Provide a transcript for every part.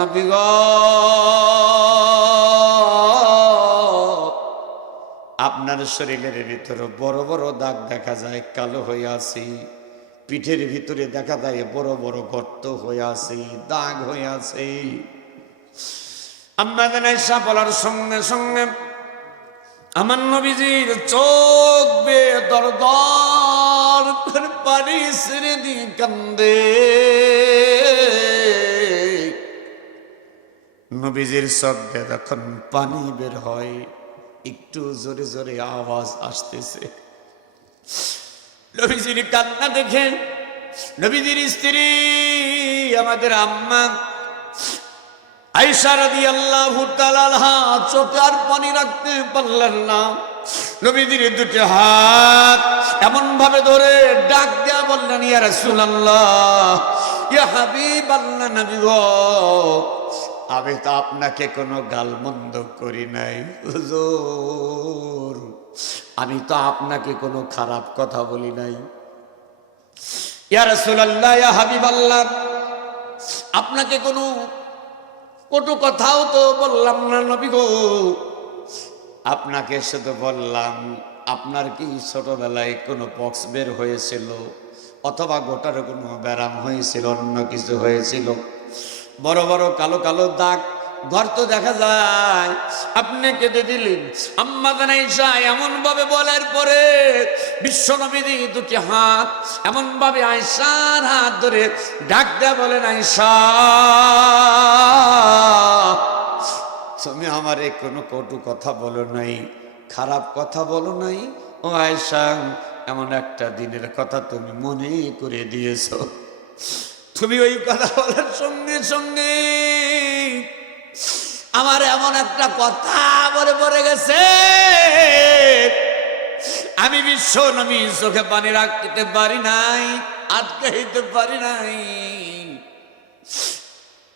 নবী গো, আপনার শরীরের ভিতরে বড় বড় দাগ দেখা যায়, কালো হয়ে আছে। পিঠের ভিতরে দেখা যায় বড় বড় গর্ত হয়ে আছে, দাগ হয়ে আছে। আম্মা জান আয়েশা বলার সঙ্গে সঙ্গে আমার নবীজির চোখ বেয়ে দর দর করে পানি ছেড়ে দিয়ে কান্দে। নবীজির চোখ দিয়ে যখন পানি বের হয়, একটু জোরে জোরে আওয়াজ আসতেছে। নবীজির কান্না দেখে নবীজির স্ত্রী আমাদের আম্মা আয়েশা রাদিয়াল্লাহু তাআলা আনহা চোখে আর পানি রাখতে পারলেন না। নবীজির দুটি হাত এমন ভাবে ধরে ডাক দেয়া বললেন, ইয়া রাসূলুল্লাহ, ইয়া হাবিবাল্লাহ, নবী গো, আমি তো আপনাকে কোনো গালমন্দ করি নাই হুজুর, আমি তো আপনাকে কোনো খারাপ কথা বলি নাই। ইয়া রাসূলুল্লাহ, ইয়া হাবিবাল্লাহ, আপনাকে কোনো কটু কথাও তো বললাম না নবী গো, আপনাকে শুধু বললাম আপনার কি ছোটবেলায় কোনো পক্স বের হয়েছিল, অথবা গোটার কোনো ব্যারাম হয়েছিল, অন্য কিছু হয়েছিল, বড় বড় কালো কালো দাগ গর্ত দেখা যায়, আপনি কেঁদে দিলেন। আম্মা জান আয়েশা এমন ভাবে বলার পরে বিশ্বনবীজি দুটি হাত এমন ভাবে আয়েশার হাত ধরে ডাক দেয়া বলেন, আয়েশা, তুমি আমারে কোনো কটু কথা বলো নাই, খারাপ কথা বলো নাই। ও আয়েশা, এমন একটা দিনের কথা তুমি মনে করে দিয়েছো। তুমি ওই কথা বলার সঙ্গে সঙ্গে আমার এমন একটা কথা বলে পড়ে গেছে, আমি বিশ্ব নবী চোখে পানি রাখতে পারি নাই, আটকাইতে পারি নাই।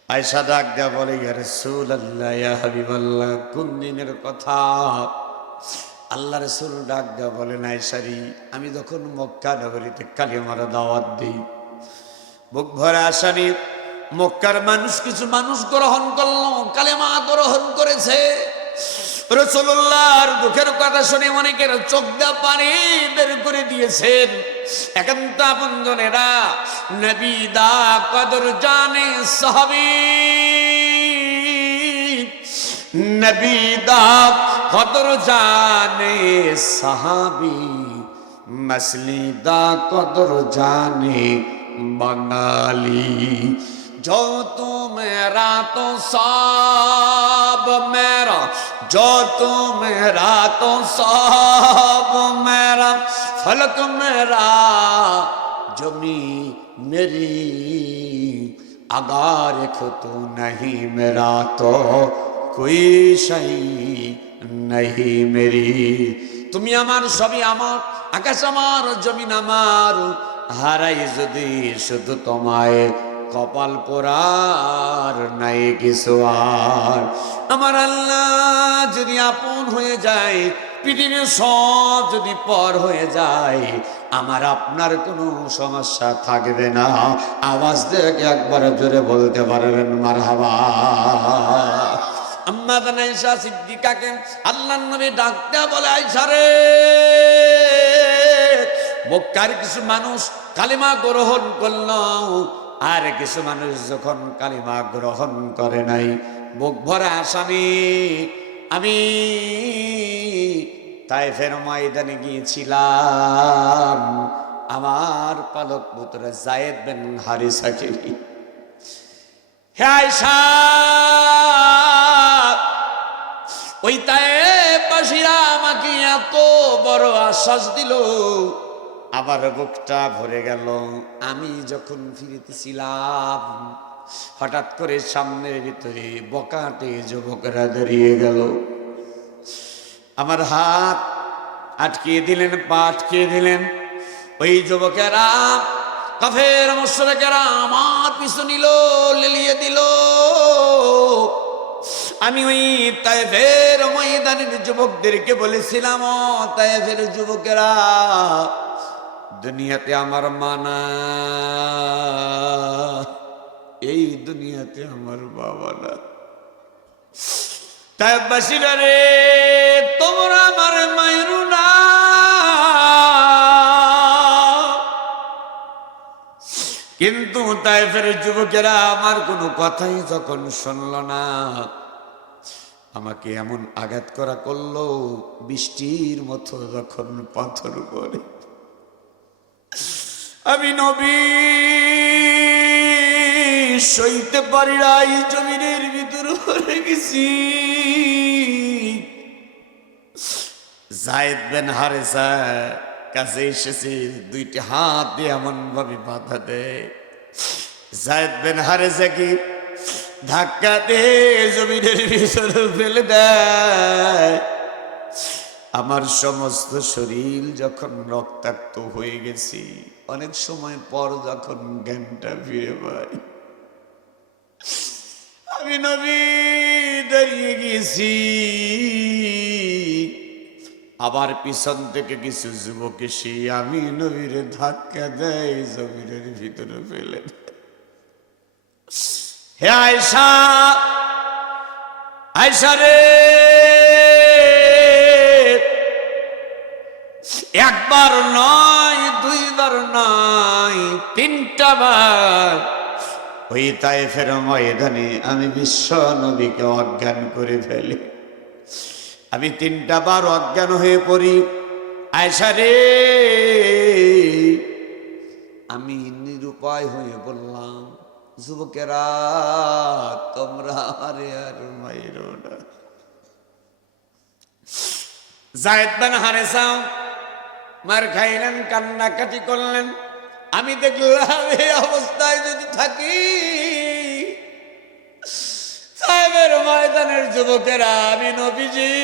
আয়েশা ডাক দেয়া বলে, ইয়া রাসূলুল্লাহ, ইয়া হাবিবাল্লাহ, কোন দিনের কথা? আল্লাহ রাসূল ডাক দেয়া বলেন, আয়েশারি, আমি যখন মক্কা নগরীতে কালিমার দাওয়াত দিই, বুক ভরা আশানি মক্কার মানুষ কিছু মানুষ গ্রহণ করলো, কালেমা গ্রহণ করেছে। রাসূলুল্লাহর দুঃখের কথা শুনে অনেকের চোখ দিয়ে পানি বের করে দিয়েছেন। একান্ত আপনজনেরা, নবী দা কদর জানে সাহাবী, নবী দা কদর জানে সাহাবী, মসলি দা কদর জানে বাঙালি। जो तू मेरा तो सब मेरा, जो तू मेरा तो सब मेरा, फलक मेरा जमी मेरी, अगर तू नहीं मेरा तो कोई शई नहीं मेरी। তুমি আমার সবই আমার, আকাশ আমার, জমিন আমার, হারাই যদি শুধু তোমায়, কপাল পোড়ার নাই কিছু আর। আমার আল্লাহ যদি আপন হয়ে যায়, পৃথিবীর সব যদি পর হয়ে যায়, আমার আপনার কোনো সমস্যা থাকবে না। আওয়াজ দিয়ে একবার জোরে বলতে পারবেন মারহাবা। আম্মা জান আয়েশা সিদ্দিকাকে আল্লাহর নবী ডাকতে বলে, আয়েশা রে, মক্কার কিছু মানুষ কালিমা গ্রহণ করলো, আর কিছু মানুষ যখন কালিমা গ্রহণ করে নাই, বুক ভরা আসামি। আমি তায়েফের ময়দানে গিয়েছিলাম আমার পালক পুত্র যায়েদ বিন হারিসাকে নিয়ে। হে আয়েশা, ওই তায়েফবাসীরা আমাকে এত বড় আশ্বাস দিল, আবার বুকটা ভরে গেল। আমি যখন ফিরতেছিলাম, হঠাৎ করে সামনের ভিতরে বকাটে যুবকরা দাঁড়িয়ে গেল, আমার হাত আটকে দিলেন, পা আটকে দিলেন। ওই যুবকেরা, কাফের মুশরিকেরা আমার পিছু নিল, লেলিয়ে দিল। আমি ওই তায়েফের ময়দানের যুবকদেরকে বলেছিলাম, ও তায়েফের যুবকেরা, দুনিয়াতে আমার মানা এই দুনিয়াতে আমার বাবা না। তাইফবাসীরা রে, তোমরা আমার মায়েরু না, কিন্তু তাইফের যুবকেরা আমার কোনো কথাই যখন শুনল না, আমাকে এমন আঘাত করা করলো বৃষ্টির মতো যখন পাথর পড়ে। আমি নবী সইতে পারি না, এই জমিনের ভিতর পড়ে গেছি। যায়েদ বিন হারেসা কাছে এসেছে, দুইটি হাত দিয়ে এমন ভাবে বাধা দেয়, যায়েদ বিন হারেসা কি ধাক্কা দিয়ে জমিনের ভিতরে ফেলে দেয়। আমার সমস্ত শরীর যখন রক্তাক্ত হয়ে গেছি, অনেক সময় পর যখন জ্ঞানটা ফিরে পাই, আমি নবী দাঁড়িয়ে গেছি। আবার পিছন থেকে কিছু যুবক এসে আমি নবীরে ধাক্কা দেয়, জমিনের ভিতরে ফেলে দেয়। হে আয়েশা, আয়েশা রে, একবার নয়, দুইবার নয়, 3টা বার ওই তায়েফের ময়দানে আমি বিশ্ব নবীকে অজ্ঞান করে ফেলি। আমি 3টা বার অজ্ঞান হয়ে পড়ি। আয়েশা রে, আমি নিরুপায় হয়ে বললাম, যুবকেরা তোমরা আরে আর মাইরো না। যায়েদ বিন হারেসা মার খাইলেন, কান্নাকাটি করলেন। আমি দেখলাম এই অবস্থায় যদি থাকি, তাইফের ময়দানের যুবকেরা, আমি নবীজি,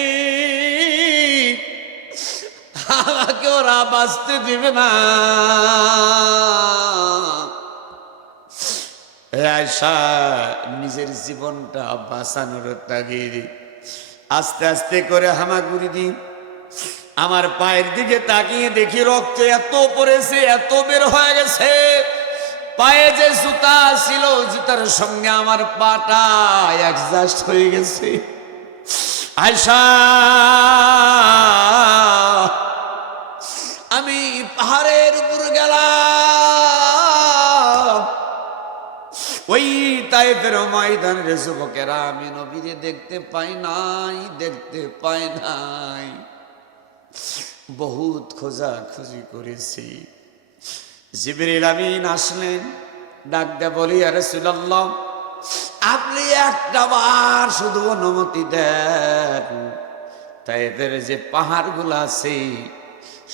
আমাকে ওরা বাঁচতে দিবে না। আয়েশা নিজের জীবনটা বাঁচানোর তাগিদ আস্তে আস্তে করে হামাগুড়ি দি। আমার পায়ের দিকে তাকিয়ে দেখি রক্ত এত পড়েছে, এত বের হয়ে গেছে। পায়ে যে জুতা ছিল, জুতার সঙ্গে আমার পাটা অ্যাডজাস্ট হয়ে গেছে। আয়েশা, আমি পাহাড়ের উপর গেলাম, ওই তাইফের ময়দানের যুবকেরা, আমি নবীরে দেখতে পাই নাই, দেখতে পাই নাই। বহুত খোঁজাখুঁজি করেছি। জিবরিল আমিন আসলেন, ডাক দিয়ে বলি, ইয়া রাসূলুল্লাহ, আপনি একটা বার শুধু অনুমতি দেন, তাইফের যে পাহাড়গুলো আছে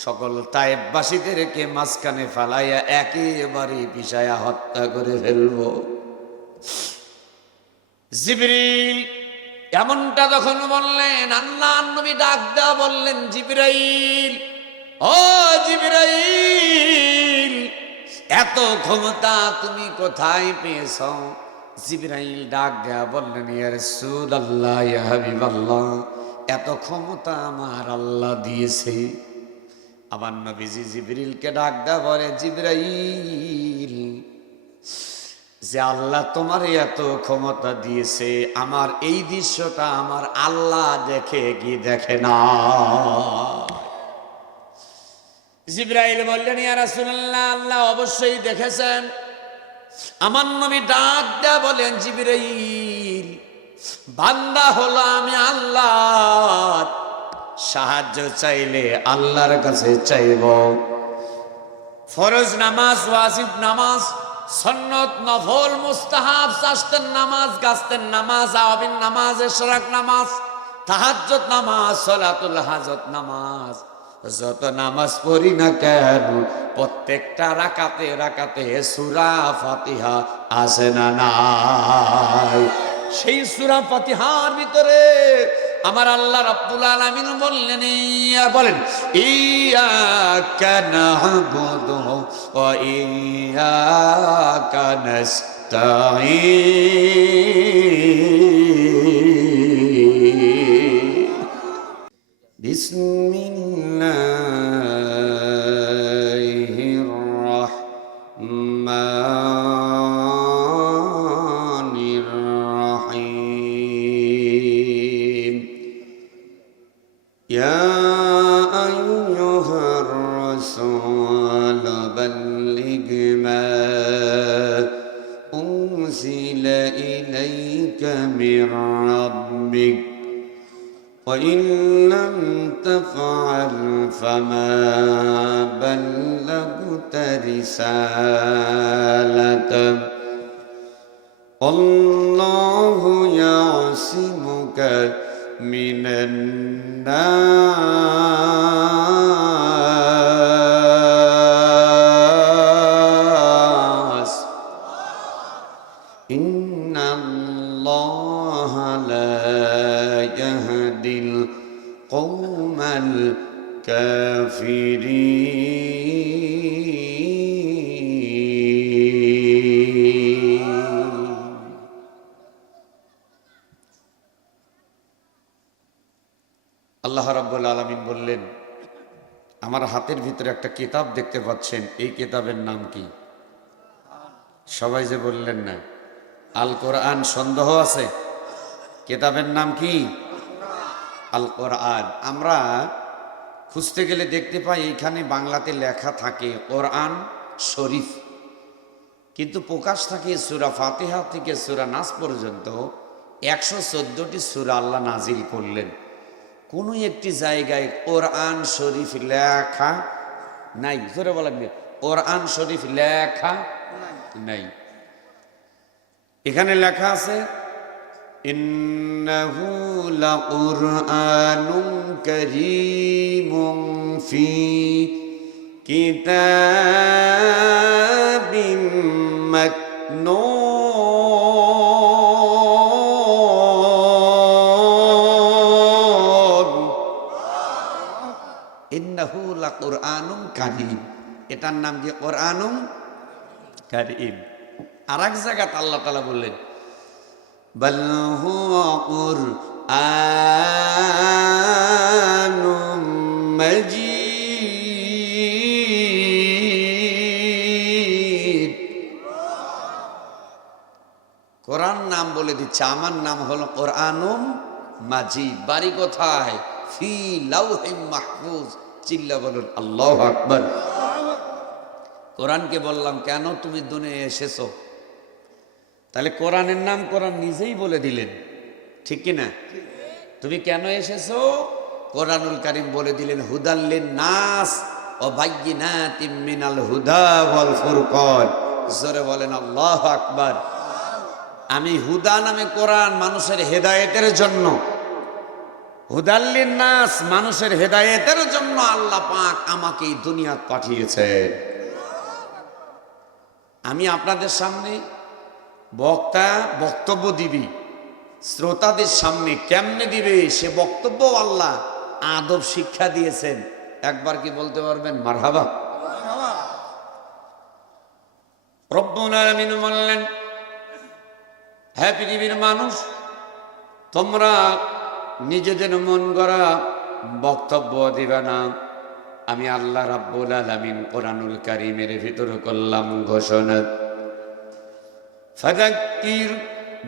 সকল তাইফবাসীদেরকে মাঝখানে ফালাইয়া একেবারে পিছায়া হত্যা করে ফেলব। জিবরিল এমনটা যখন বললেন, আল্লাহর নবী ডাক দেয়া বললেন, জিবরাইল, ও জিবরাইল, এত ক্ষমতা তুমি কোথায় পেয়েছ? জিবরাইল ডাক দেয়া বললেন, ইয়া রাসূলুল্লাহ, ইয়া হাবিবাল্লাহ, এত ক্ষমতা আমার আল্লাহ দিয়েছে। আমার নবীজি জিবরিলকে ডাক দেয়া বলে, জিবরাইল, যে আল্লাহ তোমার এত ক্ষমতা দিয়েছে, আমার এই দৃশ্যটা আমার আল্লাহ দেখে কি দেখে না? জিবরাইল বললেন, ইয়া রাসূলুল্লাহ, আল্লাহ অবশ্যই দেখেছেন। আমার নবী ডাক দেয়া বলেন, জিবরাইল, বান্দা হলো আমি আল্লাহ, সাহায্য চাইলে আল্লাহর কাছে চাইব। ফরজ নামাজ, ওয়াজিব নামাজ, সুন্নত, নফল, মুস্তাহাব, চাষতের নামাজ, গাছতের নামাজ, আওয়াবিন নামাজ, ইশরাক নামাজ, তাহাজ্জুদ নামাজ, সালাতুল হাজত নামাজ, যত নামাজ পড়ি না কেন প্রত্যেকটা রাকাতে রাকাতে সূরা ফাতিহা আছে না নাই? সেই সূরা ফাতিহার ভিতরে আমার আল্লাহ রাব্বুল আলামিন বললেন, বলেন, ইয়্যাকা না'বুদু ওয়া ইয়্যাকা নাস্তাঈন। বিসমিল্লাহির রাহমানির إليك من ربك وإن لم تفعل فما بلغت رسالته الله يعصمك من الناس إن الله لا يهدي القوم الكافرين আল্লাহ রাব্বুল আলামিন বললেন, আমার হাতের ভিতরে একটা কিতাব দেখতে পাচ্ছেন, এই কিতাবের নাম কি? সবাই যে বললেন না, আল কোরআন। সন্দেহ আছে? কিতাবের নাম কি? আল কোরআন। আমরা খুঁজতে গেলে দেখতে পাই এইখানে বাংলাতে লেখা থাকে কোরআন শরীফ, কিন্তু প্রকাশ থাকে সূরা ফাতিহা থেকে সূরা নাস পর্যন্ত 114টি সূরা আল্লাহ নাজিল করলেন। কোনো একটি জায়গায় কোরআন শরীফ লেখা নাই। জোরে বলেন, কোরআন শরীফ লেখা নাই। এখানে লেখা আছে ইন্নাহু লাকুরআনুন কারীমুন ফি কিতাবিম মাকনুন। ইন্নাহু লাকুরআনুন কারীম, এটার নাম কি? কোরআনুন কারীম। আর এক জায়গায় আল্লাহ তাআলা বললেন বাল হুয়া কুরআনুম মাজিদ। কোরআন নাম বলে দিচ্ছে, আমার নাম হলো কোরআনুম মাজিদ। বাড়ি কোথায়? ফি লাউহিম মাহফুজ। চিল্লা বলুন আল্লাহু আকবার। কোরআনকে বললাম কেন তুমি দুনিয়ায় এসেছো, তাহলে কোরআনের নাম কোরআন নিজেই বলে দিলেন, ঠিক কি না? তুমি কেন এসেছো? কোরআনুল কারীম বলে দিলেন হুদাল্লিন নাস ওয়া বাইয়িনাতিম মিনাল হুদা ওয়াল ফুরকান। জোরে বলেন আল্লাহু আকবার। আমি হুদা নামে কোরআন মানুষের হেদায়েতের জন্য, হুদাল্লিন নাস মানুষের হেদায়েতের জন্য আল্লাহ পাক আমাকে এই দুনিয়াতে পাঠিয়েছেন। আমি আপনাদের সামনে বক্তা বক্তব্য দিবি, শ্রোতাদের সামনে কেমনে দিবে সে বক্তব্য আল্লাহ আদব শিক্ষা দিয়েছেন। একবার কি বলতে পারবেন মারহাবা? রব্বুল আলামিন বললেন, হে পৃথিবীর মানুষ, তোমরা নিজেদের মন গড়া বক্তব্য দিবে না। আমি আল্লাহ রাব্বুল আলামিন কোরআনুল কারীমের ভিতরে করলাম ঘোষণা, ফাযাক্কির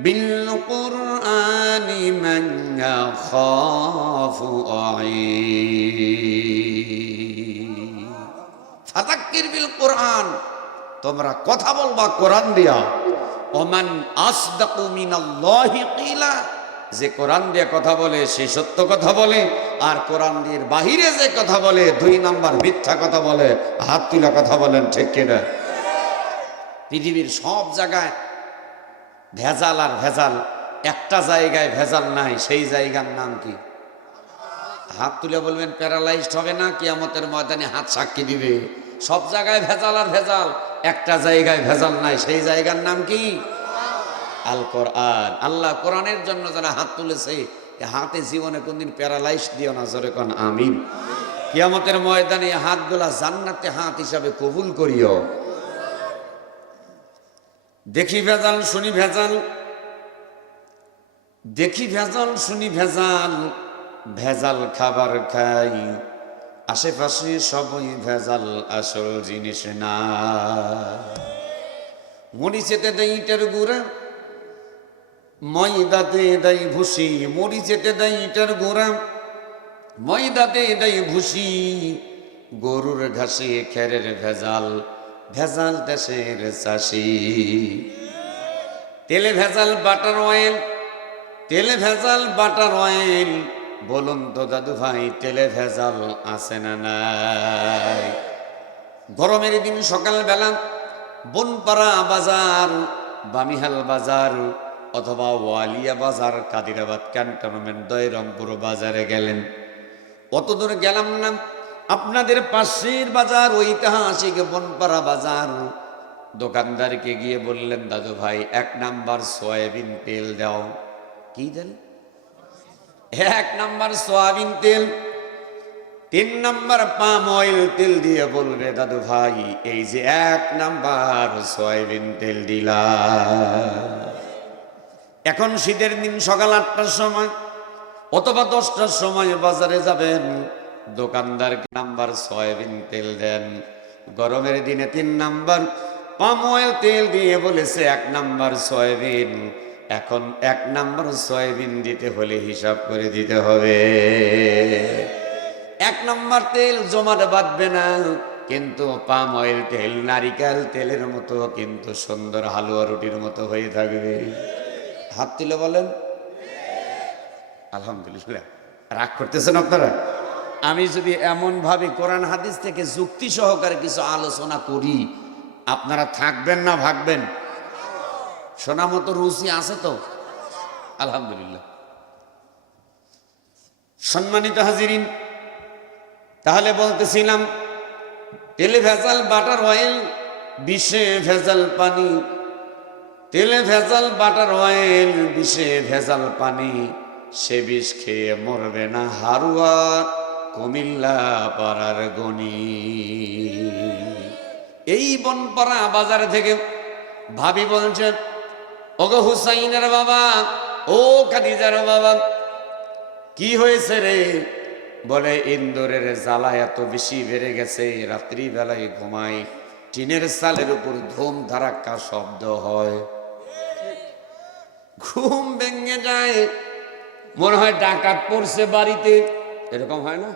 বিল কুরআনি মান ইয়াখাফু ওয়াঈদ। ফাযাক্কির বিল কুরআন, তোমরা কথা বলবা কোরআন দিয়া। ওমান আসদাকু মিনাল্লাহি কিলা, যে কোরআন দিয়ে কথা বলে সে সত্য কথা বলে, আর কোরআন দিয়ে বাহিরে যে কথা বলে 2 নাম্বার মিথ্যা কথা বলে। হাত তুলে কথা বলেন, ঠিক কিনা? পৃথিবীর সব জায়গায় ভেজাল আর ভেজাল, একটা জায়গায় ভেজাল নাই, সেই জায়গার নাম কি? হাত তুলে বলবেন, প্যারালাইজড হবে না? কিয়ামতের ময়দানে হাত সাক্ষী দিবে। সব জায়গায় ভেজাল আর ভেজাল, একটা জায়গায় ভেজাল নাই, সেই জায়গার নাম কি? আল কোরআন। আল্লাহ কোরআনের জন্য যারা হাত তুলেছে, হাতে জীবনে কোনদিন প্যারালাইজ দিও না। জোরে কোন আমিন। কিয়ামতের ময়দানে হাতগুলা জান্নাতে হাত হিসাবে কবুল করিও। দেখি ভেজাল শুনি ভেজাল, দেখি ভেজাল শুনি ভেজাল, ভেজাল খাবার খাই, আশেপাশে সবই ভেজাল, আসল জিনিস না। মরিচেতে দেয় ইটের গুঁড়া, ময়দাতে দেয় ভুসি। মরিচেতে দেয় ইটের গুঁড়া, ময়দাতে দেয় ভুসি। গরুর ঘাসে খেরের ভেজাল, ভেজাল দেশের চাষি। তেলে ভেজাল বাটার অয়েল, তেলে ভেজাল বাটার অয়েল। বলুন তো দাদু ভাই, তেলে ভেজাল আছে না নাই? গরমের দিন সকালবেলা বনপাড়া বাজার, বামিহাল বাজার অথবা ওয়ালিয়া বাজার, কাদিরাবাদ ক্যান্টনমেন্ট, দয়রমপুর বাজারে গেলেন। অত দূর গেলাম না, আপনাদের পাশের বাজার ঐতিহাসিক বনপাড়া বাজার। দোকানদারকে গিয়ে বললেন, দাদু ভাই 1 নাম্বার সয়াবিন তেল দাও। কি দেন? 1 নাম্বার সয়াবিন তেল। 3 নাম্বার পাম অয়েল তেল দিয়ে বলবে, দাদু ভাই এই যে 1 নাম্বার সয়াবিন তেল দিলা। এখন শীতের দিন সকাল 8টার সময় অথবা 10টার সময় বাজারে যাবেন, দোকানদার নাম্বার সয়াবিন তেল দেন। গরমের দিনে 3 নাম্বার পাম অয়েল তেল দিয়ে বলেছে 1 নাম্বার সয়াবিন। এখন 1 নাম্বার সয়াবিন দিতে হলে হিসাব করে দিতে হবে। 1 নাম্বার তেল জমাট বাঁধবে না, কিন্তু পাম অয়েল তেল নারিকেল তেলের মতো কিন্তু সুন্দর হালুয়া রুটির মতো হয়ে থাকবে। হাত তুলে বলেন আলহামদুলিল্লাহ। রাগ করতেছেন আপনারা? আমি যদি এমন ভাবে কোরআন হাদিস থেকে যুক্তি সহকারে কিছু আলোচনা করি, আপনারা থাকবেন না ভাগবেন? শোনা মতো রুচি আছে তো? আলহামদুলিল্লাহ। সম্মানিত হাজিরিন, তাহলে বলতেছিলাম তেলে ভেজাল বাটার অয়েল, বিষে ভেজাল পানি। তেলে ভেজাল বাটার অয়েল, বিষে ভেজাল পানি। সে বিষ খেয়ে মরবে না হারুয়া কুমিল্লা পাড়ার গনি। এই বনপাড়া বাজার থেকে ভাবি বলছেন, ওগো হুসাইনের বাবা, ও খাদিজার বাবা, কি হয়েছে রে? বলে ইন্দুরের জ্বালা এত বেশি বেড়ে গেছে, রাত্রি বেলায় ঘুমাই, টিনের চালের উপর ধুম ধারাক্কা শব্দ হয়, ঘুম ভেঙে যায়, মনে হয় ডাকাত পড়ছে বাড়িতে। এরকম হয় না?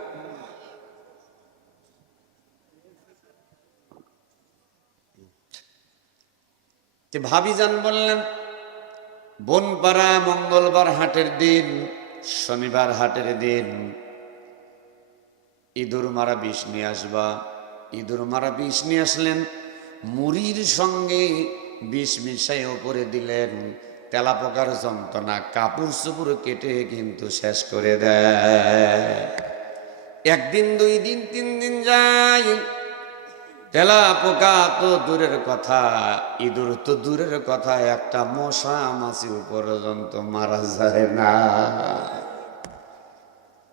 ভাবিজান বললেন, বনপাড়া মঙ্গলবার হাটের দিন, শনিবার হাটের দিন, ইঁদুর মারা বিষ নিয়ে আসবা। ইঁদুর মারা বিষ নিয়ে আসলেন, মুড়ির সঙ্গে বিষ মিশাই ওপরে দিলেন। তেলা পোকার যন্ত্রণা কাপড় চোপড় কেটে কিন্তু শেষ করে দেয়। 1 দিন 2 দিন 3 দিন যায়, তেলা পোকা তো দূরের কথা, ইঁদুর তো দূরের কথা, একটা মশা মাছি পর্যন্ত মারা যায় না।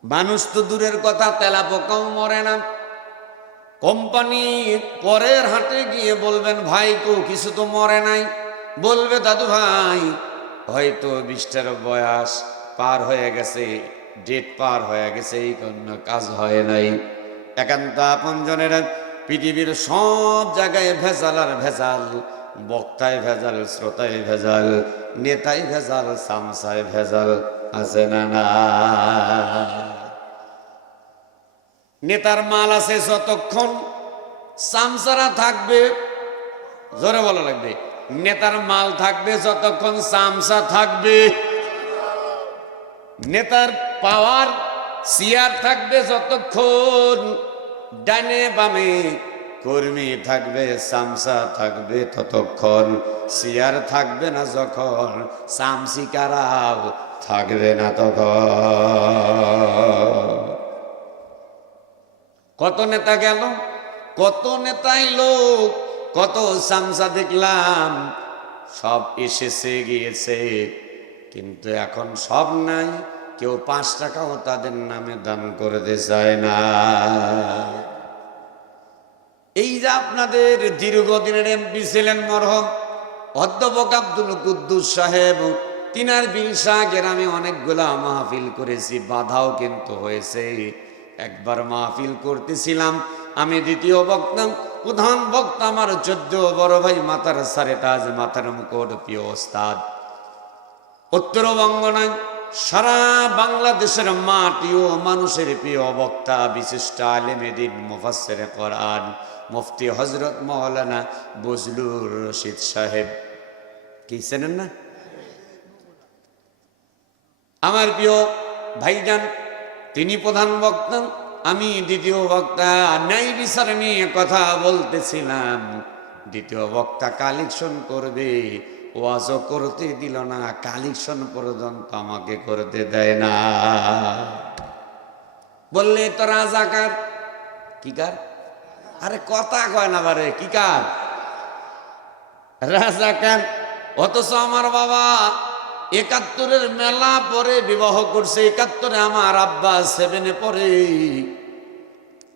মানুষ তো দূরের কথা, তেলা পোকাও মরে না। কোম্পানি পরের হাটে গিয়ে বলবেন, ভাই কো কিছু তো মরে নাই। বলবে, দাদু ভাই হয়তো 20টার বয়স পার হয়ে গেছে, ডেট পার হয়ে গেছে, এই কোনো কাজ হয় নাই। একান্ত আপনজনের পৃথিবীর সব জায়গায় ভেজাল আর ভেজাল, বক্তায় ভেজাল, শ্রোতায় ভেজাল, নেতায় ভেজাল, সামসায় ভেজাল, আছে না না? নেতার মাল আছে যতক্ষণ, সামসারা থাকবে। জোরে বলা লাগবে, নেতার মাল থাকবে যতক্ষণ, সামসা থাকবে। নেতার পাওয়ার চেয়ার থাকবে যতক্ষণ, ডানে বামে কর্মী থাকবে, সামসা থাকবে ততক্ষণ। চেয়ার থাকবে না যখন, সামসিকারাও থাকবে না তখন। কত নেতা গেল, কত নেতা এলো, কত সামসা দেখলাম, সব এসেছে গিয়েছে, কিন্তু এখন সব নাই। কেউ 5 টাকাও তাদের নামে দান করতে চায় না। এই যে আপনাদের দীর্ঘদিনের এমপি ছিলেন মরহম অধ্যাপক আব্দুল কুদ্দুস সাহেব, তিনার বিলসা গ্রামে অনেকগুলা মাহফিল করেছি, বাধাও কিন্তু হয়েছে। একবার মাহফিল করতেছিলাম আমি, দ্বিতীয় বক্তা, প্রধান বক্তা আমার 14 বড় ভাই মাতার সারে তাজ, মাথার মুকুট, প্রিয় ওস্তাদ। উত্তরবঙ্গ নয়, সারা বাংলাদেশের মাটি ও মানুষের প্রিয় বক্তা, বিশিষ্ট আলেমে দ্বীন, মুফাসসিরে কোরআন, মুফতি হযরত মাওলানা বজলুর রশিদ সাহেব। কি চেনেন না? আমার প্রিয় ভাইজান, তিনি প্রধান বক্তা, আমি দ্বিতীয় বক্তা। ন্যায় বিচার নিয়ে কথা বলতেছিলাম। দ্বিতীয় বক্তা কালেকশন করবে, ওয়াজও করতে দিল না, কালেকশন পর্যন্ত আমাকে করতে দেয় না। বললে তো রাজাকার। কি কার? আরে কথা কয় না বারে, কি কার? রাজাকার। অথচ আমার বাবা ৭১-এর মেলা পরে বিবাহ করছে, ৭১-এ আমার আব্বা 7-এ পড়ে,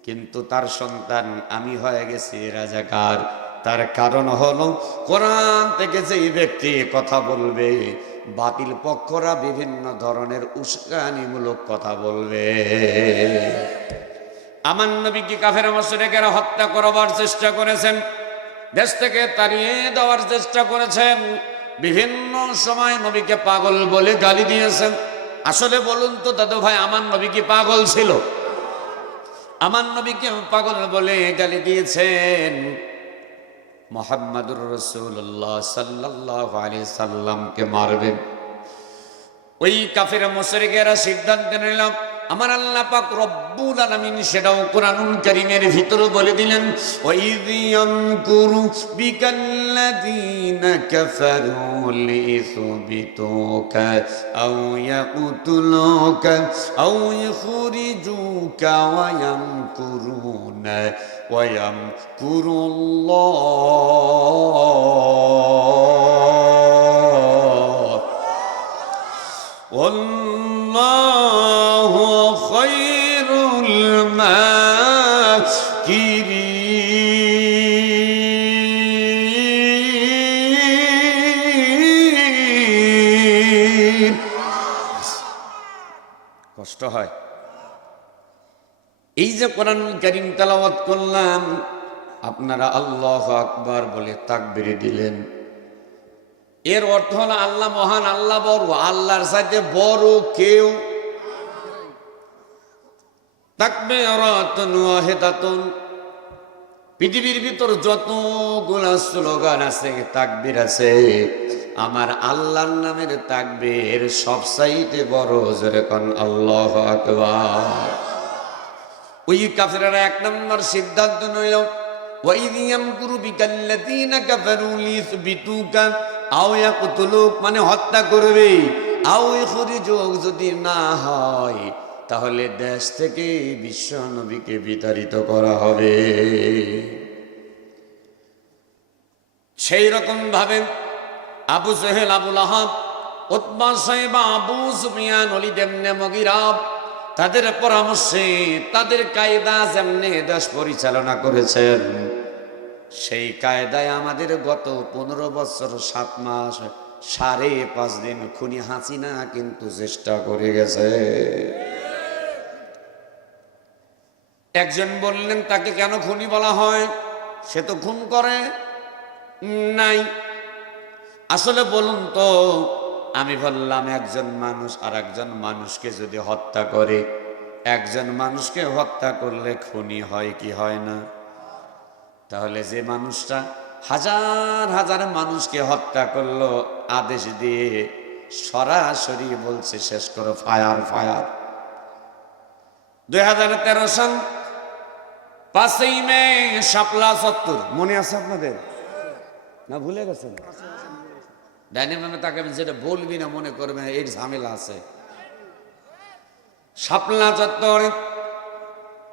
কিন্তু তার সন্তান আমি হয়ে গেছি রাজাকার। তার কারণ হলো কোরআন থেকে যেই ব্যক্তি কথা বলবে, বাতিল পক্ষরা বিভিন্ন ধরনের উস্কানিমূলক কথা বলবে। আমার নবীকে কাফের মুশরিকেরা হত্যা করবার চেষ্টা করেছেন, দেশ থেকে তাড়িয়ে দেওয়ার চেষ্টা করেছেন, বিভিন্ন সময় নবীকে পাগল বলে গালি দিয়েছেন। আসলে বলুন তো দাদু ভাই, আমার নবী কি পাগল ছিল? আমার নবীকে পাগল বলে গালি দিয়েছেন। মুহাম্মাদুর রাসূলুল্লাহ সাল্লাল্লাহু আলাইহি সাল্লামকে মারবেন। ওই কাফের মুশরিকেরা সিদ্ধান্ত নিল, আমার আল্লাহ পাক রব্বুল আলামিন সেটাও কোরআনুল কারীমের ভিতরে বলে দিলেন, ওয়াইয ইয়ামকুরু বিকাল্লাযীনা কাফারু লিইসবিতুকা আও ইয়াকতুলুকা আও ইখরিজুকা ওয়া ইয়ামকুরুনা ওয়া ইয়ামকুরুল্লাহ ওয়াল্লাহু খায়রুল মাকিরিন। কষ্ট হয়। এই যে কোরআনুল কারীম তেলাওয়াত করলাম, আপনারা আল্লাহু আকবার বলে তাকবীর দিলেন, এর অর্থ হলো আল্লাহ মহান, আল্লাহ বড়, আল্লাহর সাথে বড় কেউ। তাকবীরাতুন ওয়াহিদাতুন, পৃথিবীর ভিতর যতগুলা স্লোগান আছে, তাকবীর আছে, আমার আল্লাহর নামের তাকবীর সবচাইতে বড়। জোরে কোন আল্লাহু আকবার। ওই কাফেররা এক নম্বর সিদ্ধান্ত নিল, ওয়াইয ইয়ামকুরু বিকাল্লাযীনা কাফারু লিইসবিতুকা আও ইয়াকতুলুক, মানে হত্যা করবে, আও ইখরিজুক, যদি না হয় তাহলে দেশ থেকে বিশ্ব নবীকে বিতাড়িত করা হবে। সেই রকম ভাবে আবু জেহেল, আবু লাহাব, উতবা, সাইবা, আবু সুফিয়ান, ওলীদ ইবনে মুগীরা, তাদের পরামর্শে, তাদের কায়দা যেমনে দেশ পরিচালনা করেছেন, সেই কায়দায় আমাদের গত 15 বছর 7 মাস 5.5 দিন খুনি হাসিনা কিন্তু চেষ্টা করে গেছে। একজন বললেন, তাকে কেন খুনি বলা হয়? সে তো খুন করে নাই। আসলে বলুন তো, আমি বললাম, একজন মানুষ আর একজন মানুষকে যদি হত্যা করে, একজন মানুষকে হত্যা করলে খুনি হয় কি হয় না? তাহলে যে মানুষটা হাজার হাজার মানুষকে হত্যা করলো, আদেশ দিয়ে সরাসরি বলছে শেষ করো, ফায়ার ফায়ার। 2013 সাল 5ই মে শাপলা চত্বর, মনে আছে আপনাদের না? ভুলে গেছেন? ডাইনি মানে তাকে যেটা বলবি না মনে করবে না, এর ঝামেলা আছে। শাপলা চত্বর,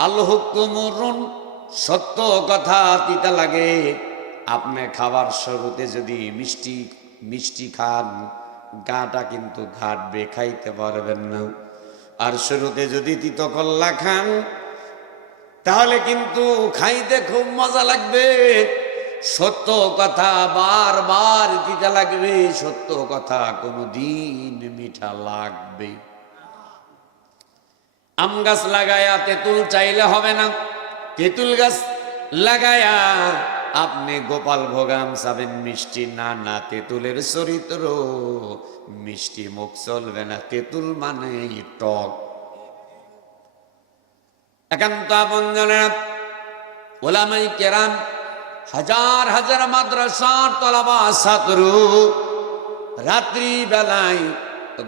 আল হুকুমুরুন, সত্য কথা তিতা লাগে। আপনি খাবার শুরুতে যদি মিষ্টি খান, গাটা কিন্তু ঘাটবে, খাইতে পারবেন না। আর শুরুতে যদি তিতো কল্লা খান, তাহলে কিন্তু খাইতে খুব মজা লাগবে। সত্য কথা বারবার তিতা লাগবে, সত্য কথা কোনদিন মিঠা লাগবে। আম গাছ লাগায়া তেঁতুল চাইলে হবে না, তেঁতুল গাছ লাগায়া আপনি গোপাল ভোগ আম চাবেন মিষ্টি না, না তেঁতুলের চরিত্র মিষ্টি মুখ চলবে না, তেঁতুল মানে টক। একান্ত আপনজনেরা, ওলামায়ে কেরাম, হাজার হাজার মাদ্রাসার তলাবা ছাত্র রাত্রি বেলায়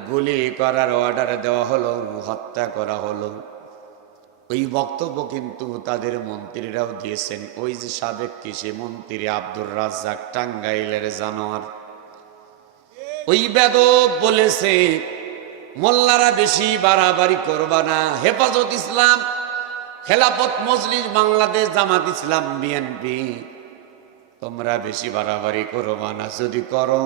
গুলি করার অর্ডার দেওয়া হলো, হত্যা করা হলো। ওই বক্তব্য কিন্তু তাদের মন্ত্রীরাও দিয়েছেন। ওই যে সাবেক কৃষি মন্ত্রী আব্দুর রাজ্জাক, টাঙ্গাইলের জানোয়ার, ওই বেদব বলেছে মোল্লারা বেশি বাড়াবাড়ি করবা না। হেফাজত ইসলাম, খেলাফত মজলিস বাংলাদেশ, জামাত ইসলাম, বিএনপি, তোমরা বেশি বাড়াবাড়ি করবা না। যদি করো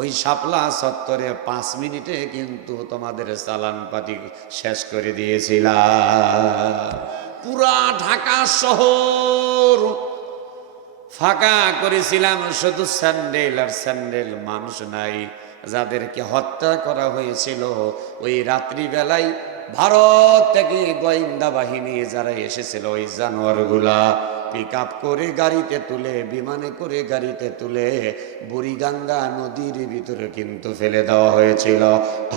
ওই শাপলা চত্বরে 5 মিনিটে কিন্তু তোমাদের চালান পাতি শেষ করে দিয়েছিলাম। পুরা ঢাকা শহর ফাঁকা করেছিলাম, শুধু স্যান্ডেল আর স্যান্ডেল, মানুষ নাই। যাদেরকে হত্যা করা হয়েছিল ওই রাত্রিবেলায় ভারত থেকে গোয়েন্দা বাহিনী যারা এসেছিল, ওই জানোয়ারগুলা পিক আপ করে গাড়িতে তুলে, বিমানে করে গাড়িতে তুলে বুড়িগঙ্গা নদীর ভিতরে কিন্তু ফেলে দেওয়া হয়েছিল।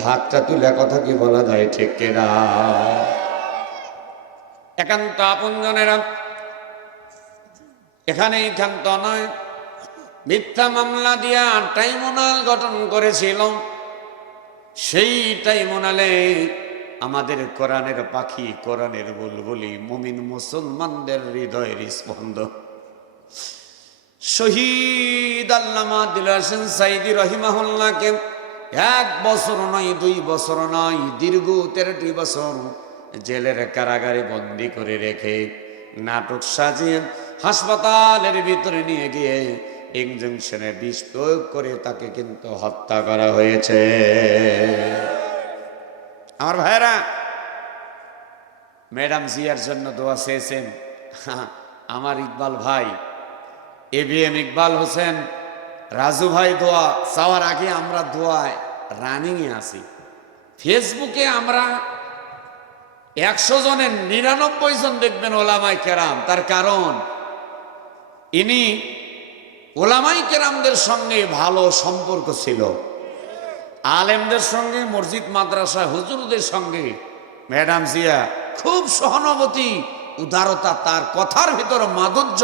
হাতটা তুলে কথা কি বলা যায়, ঠিক কিনা? একান্ত আপনজনেরা, এখানে একান্ত নয়, মিথ্যা মামলা দিয়া ট্রাইব্যুনাল গঠন করেছিল। সেই ট্রাইব্যুনালে আমাদের কোরআনের পাখি, কোরআনের বুলবুলি, মুমিন মুসলমানদের হৃদয়ের স্পন্দন শহীদ আল্লামা দিলওয়ার হোসেন সাঈদী রহিমাহুল্লাহকে 1 বছর নয়, 2 বছর নয়, দীর্ঘ 13টি বছর জেলের কারাগারে বন্দী করে রেখে নাটক সাজিয়ে হাসপাতালের ভিতরে নিয়ে গিয়ে ইনজেকশনে বিষ প্রয়োগ করে তাকে কিন্তু হত্যা করা হয়েছে। আমার ভাইরা, ম্যাডাম জিয়ার জন্য দোয়া চেয়েছেন। আমার ইকবাল ভাই, ABM ইকবাল হোসেন, রাজু ভাই দোয়া চাওয়ার আগে আমরা দোয়ায় রানিংয়ে আছি। ফেসবুকে আমরা 100 জনের 99 জন দেখবেন ওলামায়ে কেরাম। তার কারণ ইনি ওলামায়ে কেরামদের সঙ্গে ভালো সম্পর্ক ছিল, আলেমদের সঙ্গে, মসজিদ মাদ্রাসা হুজুরদের সঙ্গে। ম্যাডাম জিয়া খুব সহানুভূতি, উদারতা, তার কথার ভিতরে মাধুর্য,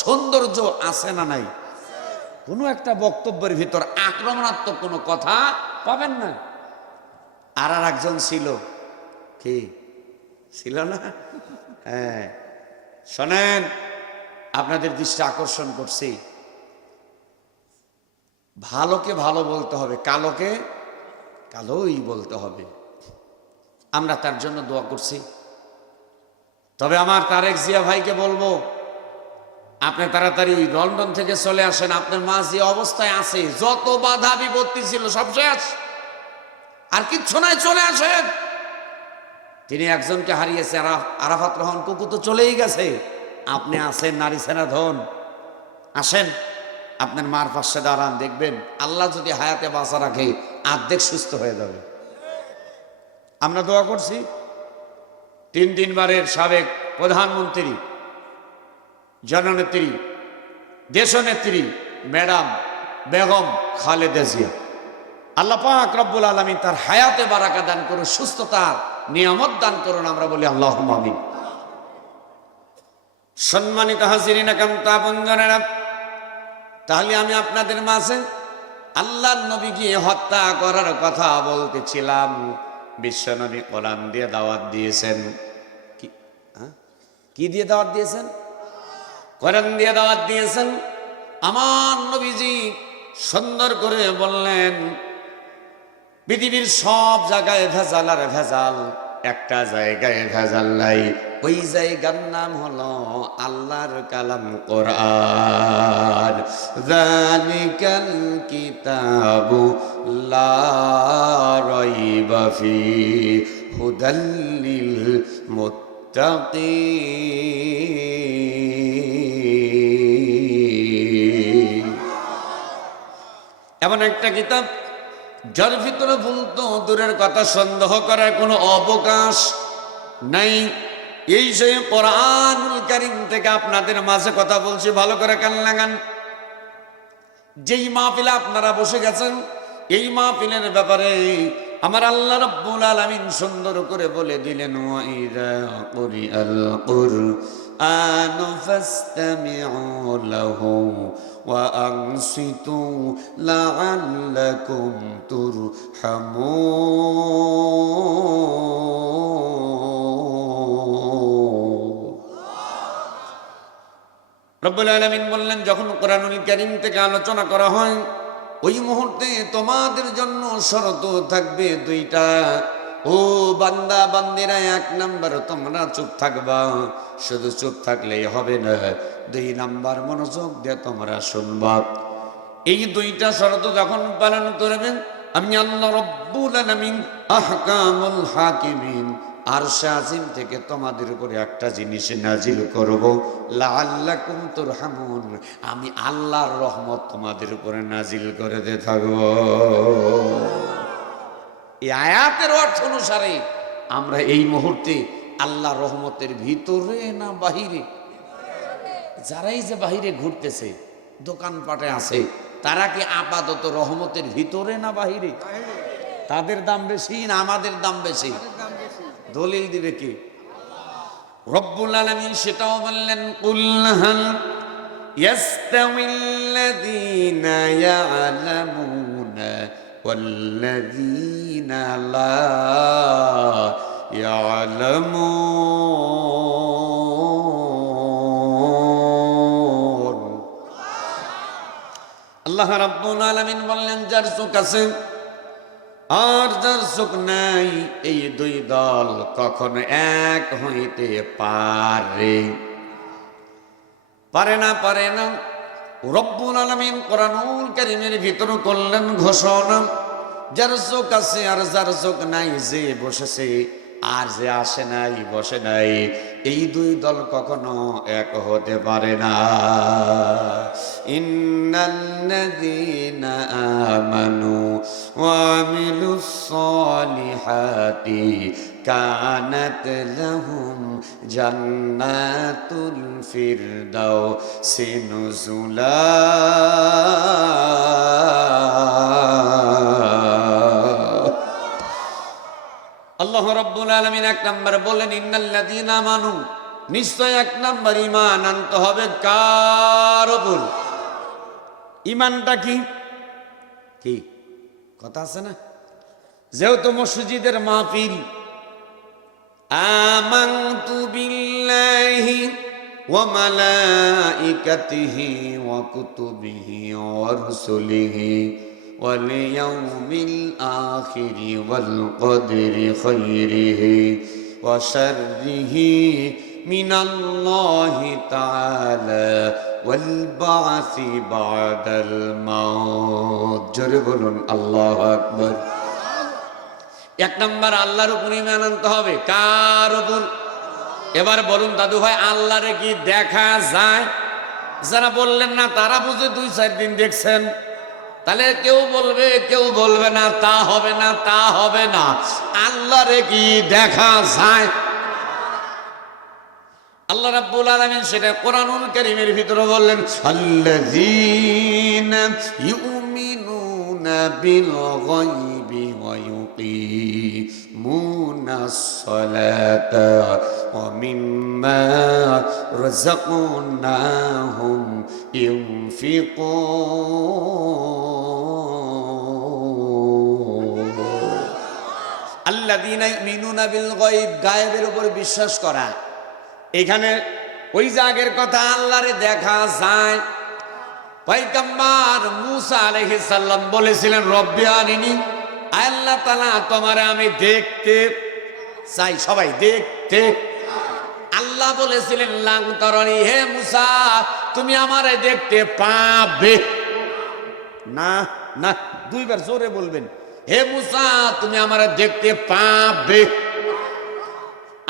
সৌন্দর্য আছে না নাই? কোনো একটা বক্তব্যের ভিতর আক্রমণাত্মক কোনো কথা পাবেন না। আর একজন ছিল, কি ছিল না? হ্যাঁ, শোনেন, আপনাদের দৃষ্টি আকর্ষণ করছি। ভালোকে ভালো বলতে হবে, কালোকে কালোই বলতে হবে। আমরা তার জন্য দোয়া করছি। তবে আমার তারেক জিয়া ভাইকে বলবো, আপনি তাড়াতাড়ি লন্ডন থেকে চলে আসেন। আপনার মা যে অবস্থায় আছে, যত বাধা বিপত্তি ছিল সব শেষ, আর কিচ্ছু নাই, চলে আসেন। তিনি একজনকে হারিয়েছে, আরাফাত রহমান কুকু তো চলেই গেছে। আপনি আছেন নারী সেনা ধন, আসেন, আপনার মার পাশে দাঁড়ান, দেখবেন আল্লাহ যদি হায়াতে বাঁচা রাখে অর্ধেক সুস্থ হয়ে যাবে। আমরা দোয়া করছি 3 বারের সাবেক প্রধানমন্ত্রী, জননেত্রী, দেশনেত্রী ম্যাডাম বেগম খালেদা জিয়া, আল্লাহ পাক রব্বুল আলামিন তার হায়াতে বারাকা দান করুন, সুস্থতার নিয়ামত দান করুন। আমরা বলি আল্লাহুম্মা আমিন। সম্মানিত হাজিরিন, একান্ত আপনজনেরা, তাহলে আমি আপনাদের মাঝে আল্লাহর নবীকে হত্যা করার কথা বলতেছিলাম। বিশ্বনবী কোরআন দিয়ে দাওয়াত দিয়েছেন। কি দিয়ে দাওয়াত দিয়েছেন? কোরআন দিয়ে দাওয়াত দিয়েছেন। আমার নবীজি সুন্দর করে বললেন, পৃথিবীর সব জায়গায় ভেজাল আর ভেজাল, একটা জায়গায় ভেজাল নাই, ওই জায়গার নাম হলো আল্লাহর কালাম কোরআন। যালিকাল কিতাবু লা রাইবা ফীহি হুদাল লিল মুত্তাকিন। এমন একটা কিতাব যার ভিতরে ভুল তো দূরের কথা, সন্দেহ করার কোনো অবকাশ নাই। এই যে কোরআনুল কারীম থেকে আপনাদের মাঝে কথা বলছি, ভালো করে কান লাগান। যেই মাহফিলে আপনারা বসে গেছেন, এই মাহফিলের ব্যাপারে আমার আল্লাহ রাব্বুল আলামিন সুন্দর করে বলে দিলেন, ওয়া ইযা কুরিআল কুরআনু ফাসতামিউ লাহু ওয়া আনসিতু লাআল্লাকুম তুরহামুন। রব্বুল আলামিন বললেন, যখন কোরআনুল কারীম থেকে আলোচনা করা হয় ওই মুহূর্তে তোমাদের জন্য শর্ত থাকবে দুইটা। ও বান্দা বান্দিরা, 1 নাম্বার তোমরা চুপ থাকবা, শুধু চুপ থাকলেই হবে না, 2 নাম্বার মনোযোগ দিয়ে তোমরা শুনবা। এই 2টা শর্ত যখন পালন করবেন, আমি আল্লাহ রব্বুল আলামিন আহকামুল হাকিমিন আরশে আজিম থেকে তোমাদের উপরে একটা জিনিস নাজিল করব, লাআল্লাকুম তুরহামুন, আমি আল্লাহর রহমত তোমাদের উপরে নাজিল করে দিয়ে থাকব। এই আয়াতের অর্থ অনুসারে আমরা এই মুহূর্তে আল্লাহর রহমতের ভিতরে না বাহিরে? যারাই যে বাহিরে ঘুরতেছে, দোকানপাটে আছে, তারা কি আপাতত রহমতের ভিতরে না বাহিরে? তাদের দাম বেশি না আমাদের দাম বেশি? দলিল দিবে কি? রব্বুল আলামিন সেটাও বললেন, কুল হাল ইয়াস্তাউিল্লাযীনা ইয়ালামুনা ওয়াল্লাযীনা লা ইয়ালামুন। আল্লাহ রাব্বুল আলামিন বললেন, যার চোখ আছে আর যার চোখ নাই, এই 2 দল কখনো এক হইতে পারে না। রব্বুল আলামিন কোরআনুল কারীমের ভিতর করলেন ঘোষণা, যার চোখ আছে আর যার চোখ নাই, যে বসেছে আর যে আসে নাই, বসে নাই, এই 2 দল কখনো এক হতে পারে না। ইন্নাল্লাযীনা আমানু ওয়া আমিলুস সালিহাতি কানাত লাহুম জান্নাতুল ফিরদাউসি নুজুলা। আল্লাহ রাব্বুল আলামিন 1 নাম্বার বলেন, ইন্নাল্লাযীনা আমানু, নিশ্চয় 1 নাম্বার ঈমান আনতে হবে কার উপর? ঈমানটা কি কি কথা আছে না? যেহেতু মসজিদের মাহফিল, আমানতু বিল্লাহি ওয়া মালাইকাতিহি ওয়া কুতুবিহি ওয়া রুসুলিহি ওয়াল ইয়াউমিল আখিরি ওয়াল কদরি খায়রিহি ওয়া শাররিহি মিনাল্লাহি তাআলা ওয়াল বা'সি বা'দাল মাউত। জোরে বলুন আল্লাহু আকবার। 1 নাম্বার আল্লাহর উপর ঈমান আনতে হবে। কার উপর? এবার বলুন দাদু ভাই, আল্লাহরে কি দেখা যায়? যারা বললেন না তারা বুঝে 2-4 দিন দেখছেন। তাহলে কেউ বলবে না, তা হবে না, তা হবে না। আল্লাহরে কি দেখা যায়? আল্লাহ রাব্বুল আলামিন সেটা কোরআনুল কারীমের ভিতরে বললেন, আল্লাযীনা ইউমিনুনা বিল গায়বি ওয়া ইউকিমুনাস সালাতা ওয়া মিম্মা রাযাকনাহুম ইউনফিকুন। আল্লাযীনা ইউমিনুনা বিল গায়ব, গায়েবের উপর বিশ্বাস করা। এখানে ওই জাগের কথা, আল্লাহরে দেখা যায়। পয়গম্বর মুসা আলাইহিস সালাম বলেছিলেন, রব্বি আরিনি, আল্লাহ তাআলা তোমারে আমি দেখতে চাই। সবাই দেখতে। আল্লাহ বলেছিলেন, লাং তারানি, হে মুসা তুমি আমারে দেখতে পাবে না। না, 2 বার জোরে বলবেন, হে মুসা তুমি আমারে দেখতে পাবে।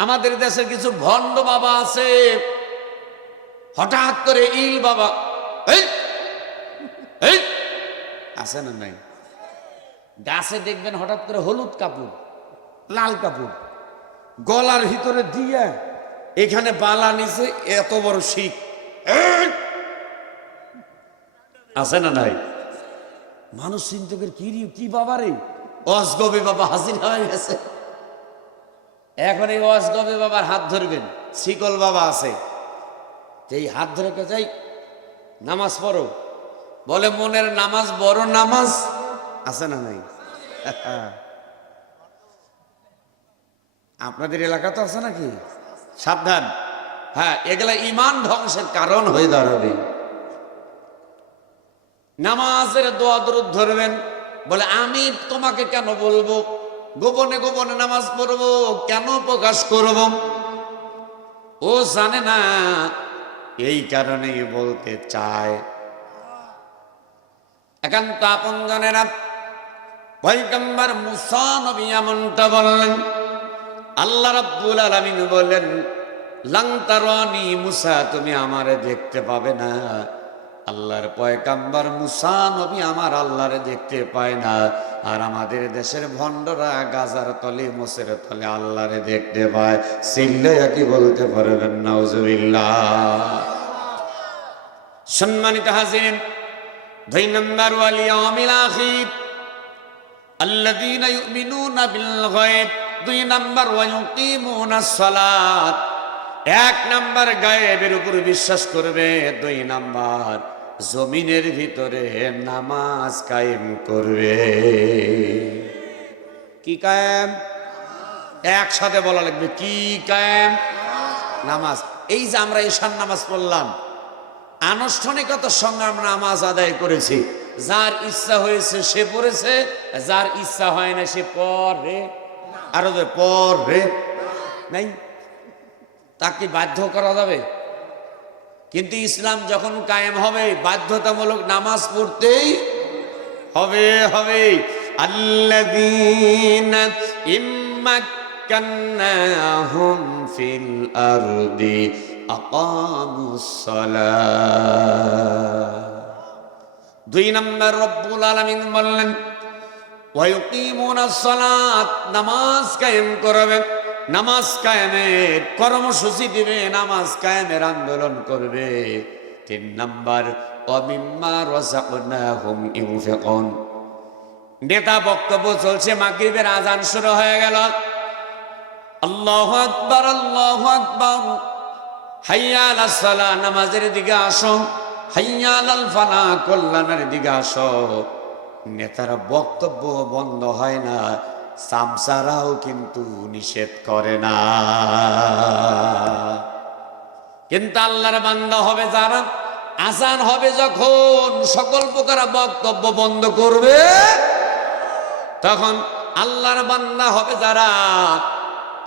আমাদের দেশের কিছু ভণ্ড বাবা আছে, হঠাৎ করে ইল বাবা আছে না নাই? গাছে দেখবেন হঠাৎ করে হলুদ কাপড়, লাল কাপড় গলার ভিতরে দিয়ে, এখানে বালা নিচে এত বড় শিক আছে না নাই? মানুষ চিন্তা করে, কি বাবা রে, অজগবি বাবা হাজির হয়ে গেছে। এখন এই অজগবি বাবার হাত ধরবেন, শিকল বাবা আছে, এই হাত ধরে যাই নামাজ পড়ো। বলে মনের নামাজ বড় নামাজ আছে না নাই? আপনাদের এলাকা তো আছে নাকি? সাবধান, হ্যাঁ, এগুলা ইমান ধ্বংসের কারণ হয়ে দাঁড়াবে। নামাজের দোয়া দরুদ ধরবেন, বলে আমি তোমাকে কেন বলবো, গোপনে গোপনে নামাজ পড়বো, কেন প্রকাশ করব? ও জানে না, এই কারণেই বলতে চায়। একান্ত আপনজনেরা, পয়গম্বর মুসা নবী এমনটা বললেন। আল্লাহ রাব্বুল আলামিন বললেন, লাং তারানি মুসা, তুমি আমারে দেখতে পাবে না। আল্লাহর পয়গম্বর মুসা নবী আমার আল্লাহরে দেখতে পায় না, আর আমাদের দেশের ভণ্ডরা গাজার তলে মোষের তলে আল্লাহরে দেখতে পায়। চিল্লাইয়া কি বলতে পারবেন নাউজুবিল্লাহ? সম্মানিত হাজিরিন, 2 নম্বর ওয়াল ইয়াউমিল আখির আল্লাযীনা ইউমিনুনা বিল গায়ব। 2 নম্বর ওয়া ইউকিমুনাস সালাত। 1 নম্বর গায়েবের উপর বিশ্বাস করবে, 2 নম্বর জমিনের ভিতরে নামাজ কায়েম করবে। কি কায়েম? একসাথে বলা লাগবে, কি কায়েম? নামাজ। এই যে আমরা ঈশান নামাজ পড়লাম, আনুষ্ঠানিকতার সঙ্গে আমরা নামাজ আদায় করেছি। যার ইচ্ছা হয়েছে সে পড়েছে, যার ইচ্ছা হয় না সে পড়ে। আরো পড়ে নাই, তাকে বাধ্য করা যাবে? কিন্তু ইসলাম যখন কায়েম হবে, বাধ্যতামূলক নামাজ পড়তেই হবে হবে। আল্লাযীনা ইম্মাক্কান্নাহুম ফিল আরদি আকামুস সালাত। 2 নম্বর রব্বুল আলামিন বললেন, ওয়া ইউকিমুনাস সালাত, নামাজ কায়েম করবে। নামাজ কায়েমের কর্মসূচি দিবে, নামাজ কায়েমের আন্দোলন করবে। 3 নম্বর ওয়া মিম্মা রাযাকনাহুম ইউনফিকুন। নেতা বক্তব্য চলছে, মাগরিবের আজান শুরু হয়ে গেল। আল্লাহু আকবার, আল্লাহু আকবার, হাইয়া আলাস সালাহ, নামাজের দিকে আসো। হাইয়া আলাল ফালাহ, কল্যাণের দিকে আসো। নেতারা বক্তব্য বন্ধ হয় না, সামসারাও কিন্তু নিষেধ করে না। কিন্তু আল্লাহর বান্দা হবে যারা, আজান হবে যখন সকল প্রকার বক্তব্য বন্ধ করবে, তখন আল্লাহর বান্দা হবে যারা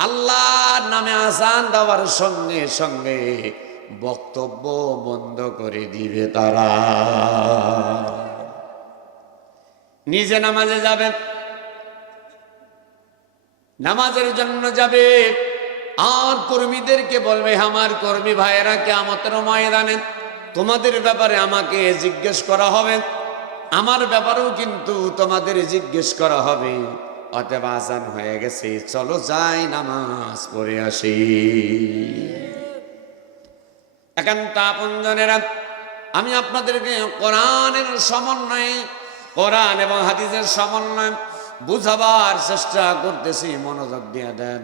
আল্লাহর নামে আজান দেওয়ার সঙ্গে সঙ্গে বক্তব্য বন্ধ করে দিবে। তারা নিজে নামাজে যাবে, নামাজের জন্য যাবে, আর কর্মীদেরকে বলবে, আমার কর্মী ভাইয়েরা, কিয়ামতের ময়দানে তোমাদের ব্যাপারে আমাকে জিজ্ঞেস করা হবে, আমার ব্যাপারেও কিন্তু তোমাদের জিজ্ঞেস করা হবে। অতএব আজান হয়ে গেছে, চলো যাই নামাজ পড়ে আসি। একান্ত আপনজনেরা, আমি আপনাদেরকে কোরআনের সমন্বয়ে, কোরআন এবং হাদিসের সমন্বয় বুঝাবার চেষ্টা করতেছি, মনোযোগ দিয়ে দেন।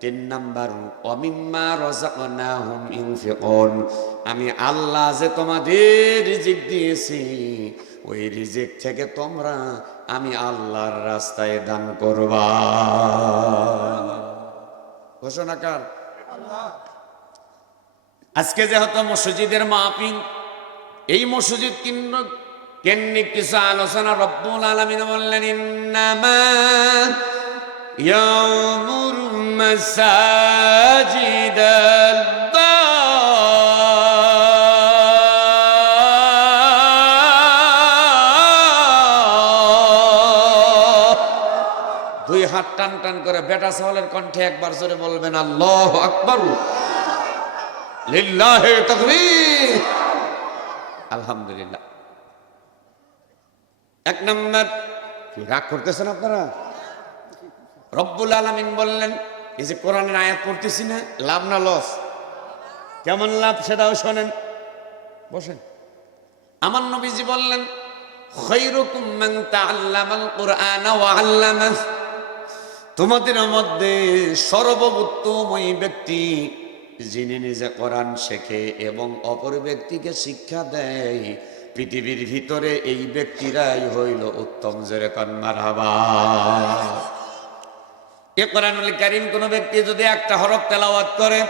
3 নম্বর ওয়া মিম্মা রাযাকনাহুম ইউনফিকুন। আমি আল্লাহ যে তোমাদের রিজিক দিয়েছি, ওই রিজিক থেকে তোমরা আমি আল্লাহর রাস্তায় দান করবা। ঘোষণাকার আল্লাহ। আজকে যেহেতু মসজিদের মাহফিল, এই মসজিদ কেন্দ্রিক কিছু আলোচনা রব্বুল আলামিন বললেন, ইন্নামা ইয়ামুরু মাসাজিদাল্লাহ দুই হাত টান টান করে বেটা সাওয়ালের কণ্ঠে একবার জোরে বলবেন, আল্লাহু আকবার, লিল্লাহি তাকবীর, আলহামদুলিল্লাহ। 1 নম্বর, কি রাগ করতেছেন আপনারা? রব্বুল আলামিন বললেন, এই যে কোরআনের আয়াত পড়তেছি না, লাভ না লস? কেমন লাভ সেটাও শোনেন, বসেন। আমার নবীজি বললেন, খায়রুকুম মান তাআল্লামাল কুরআন ওয়া আল্লামাহু, তোমাদের মধ্যে সর্বোত্তম ওই ব্যক্তি যিনি নিজে কোরআন শেখে এবং অপর ব্যক্তিকে শিক্ষা দেয়। পৃথিবীর ভিতরে এই ব্যক্তিরাই হইল উত্তম। জোরে কোন মারহাবা। এ কোরআনুল কারীম কোন ব্যক্তি যদি একটা হরফ তেলাওয়াত করে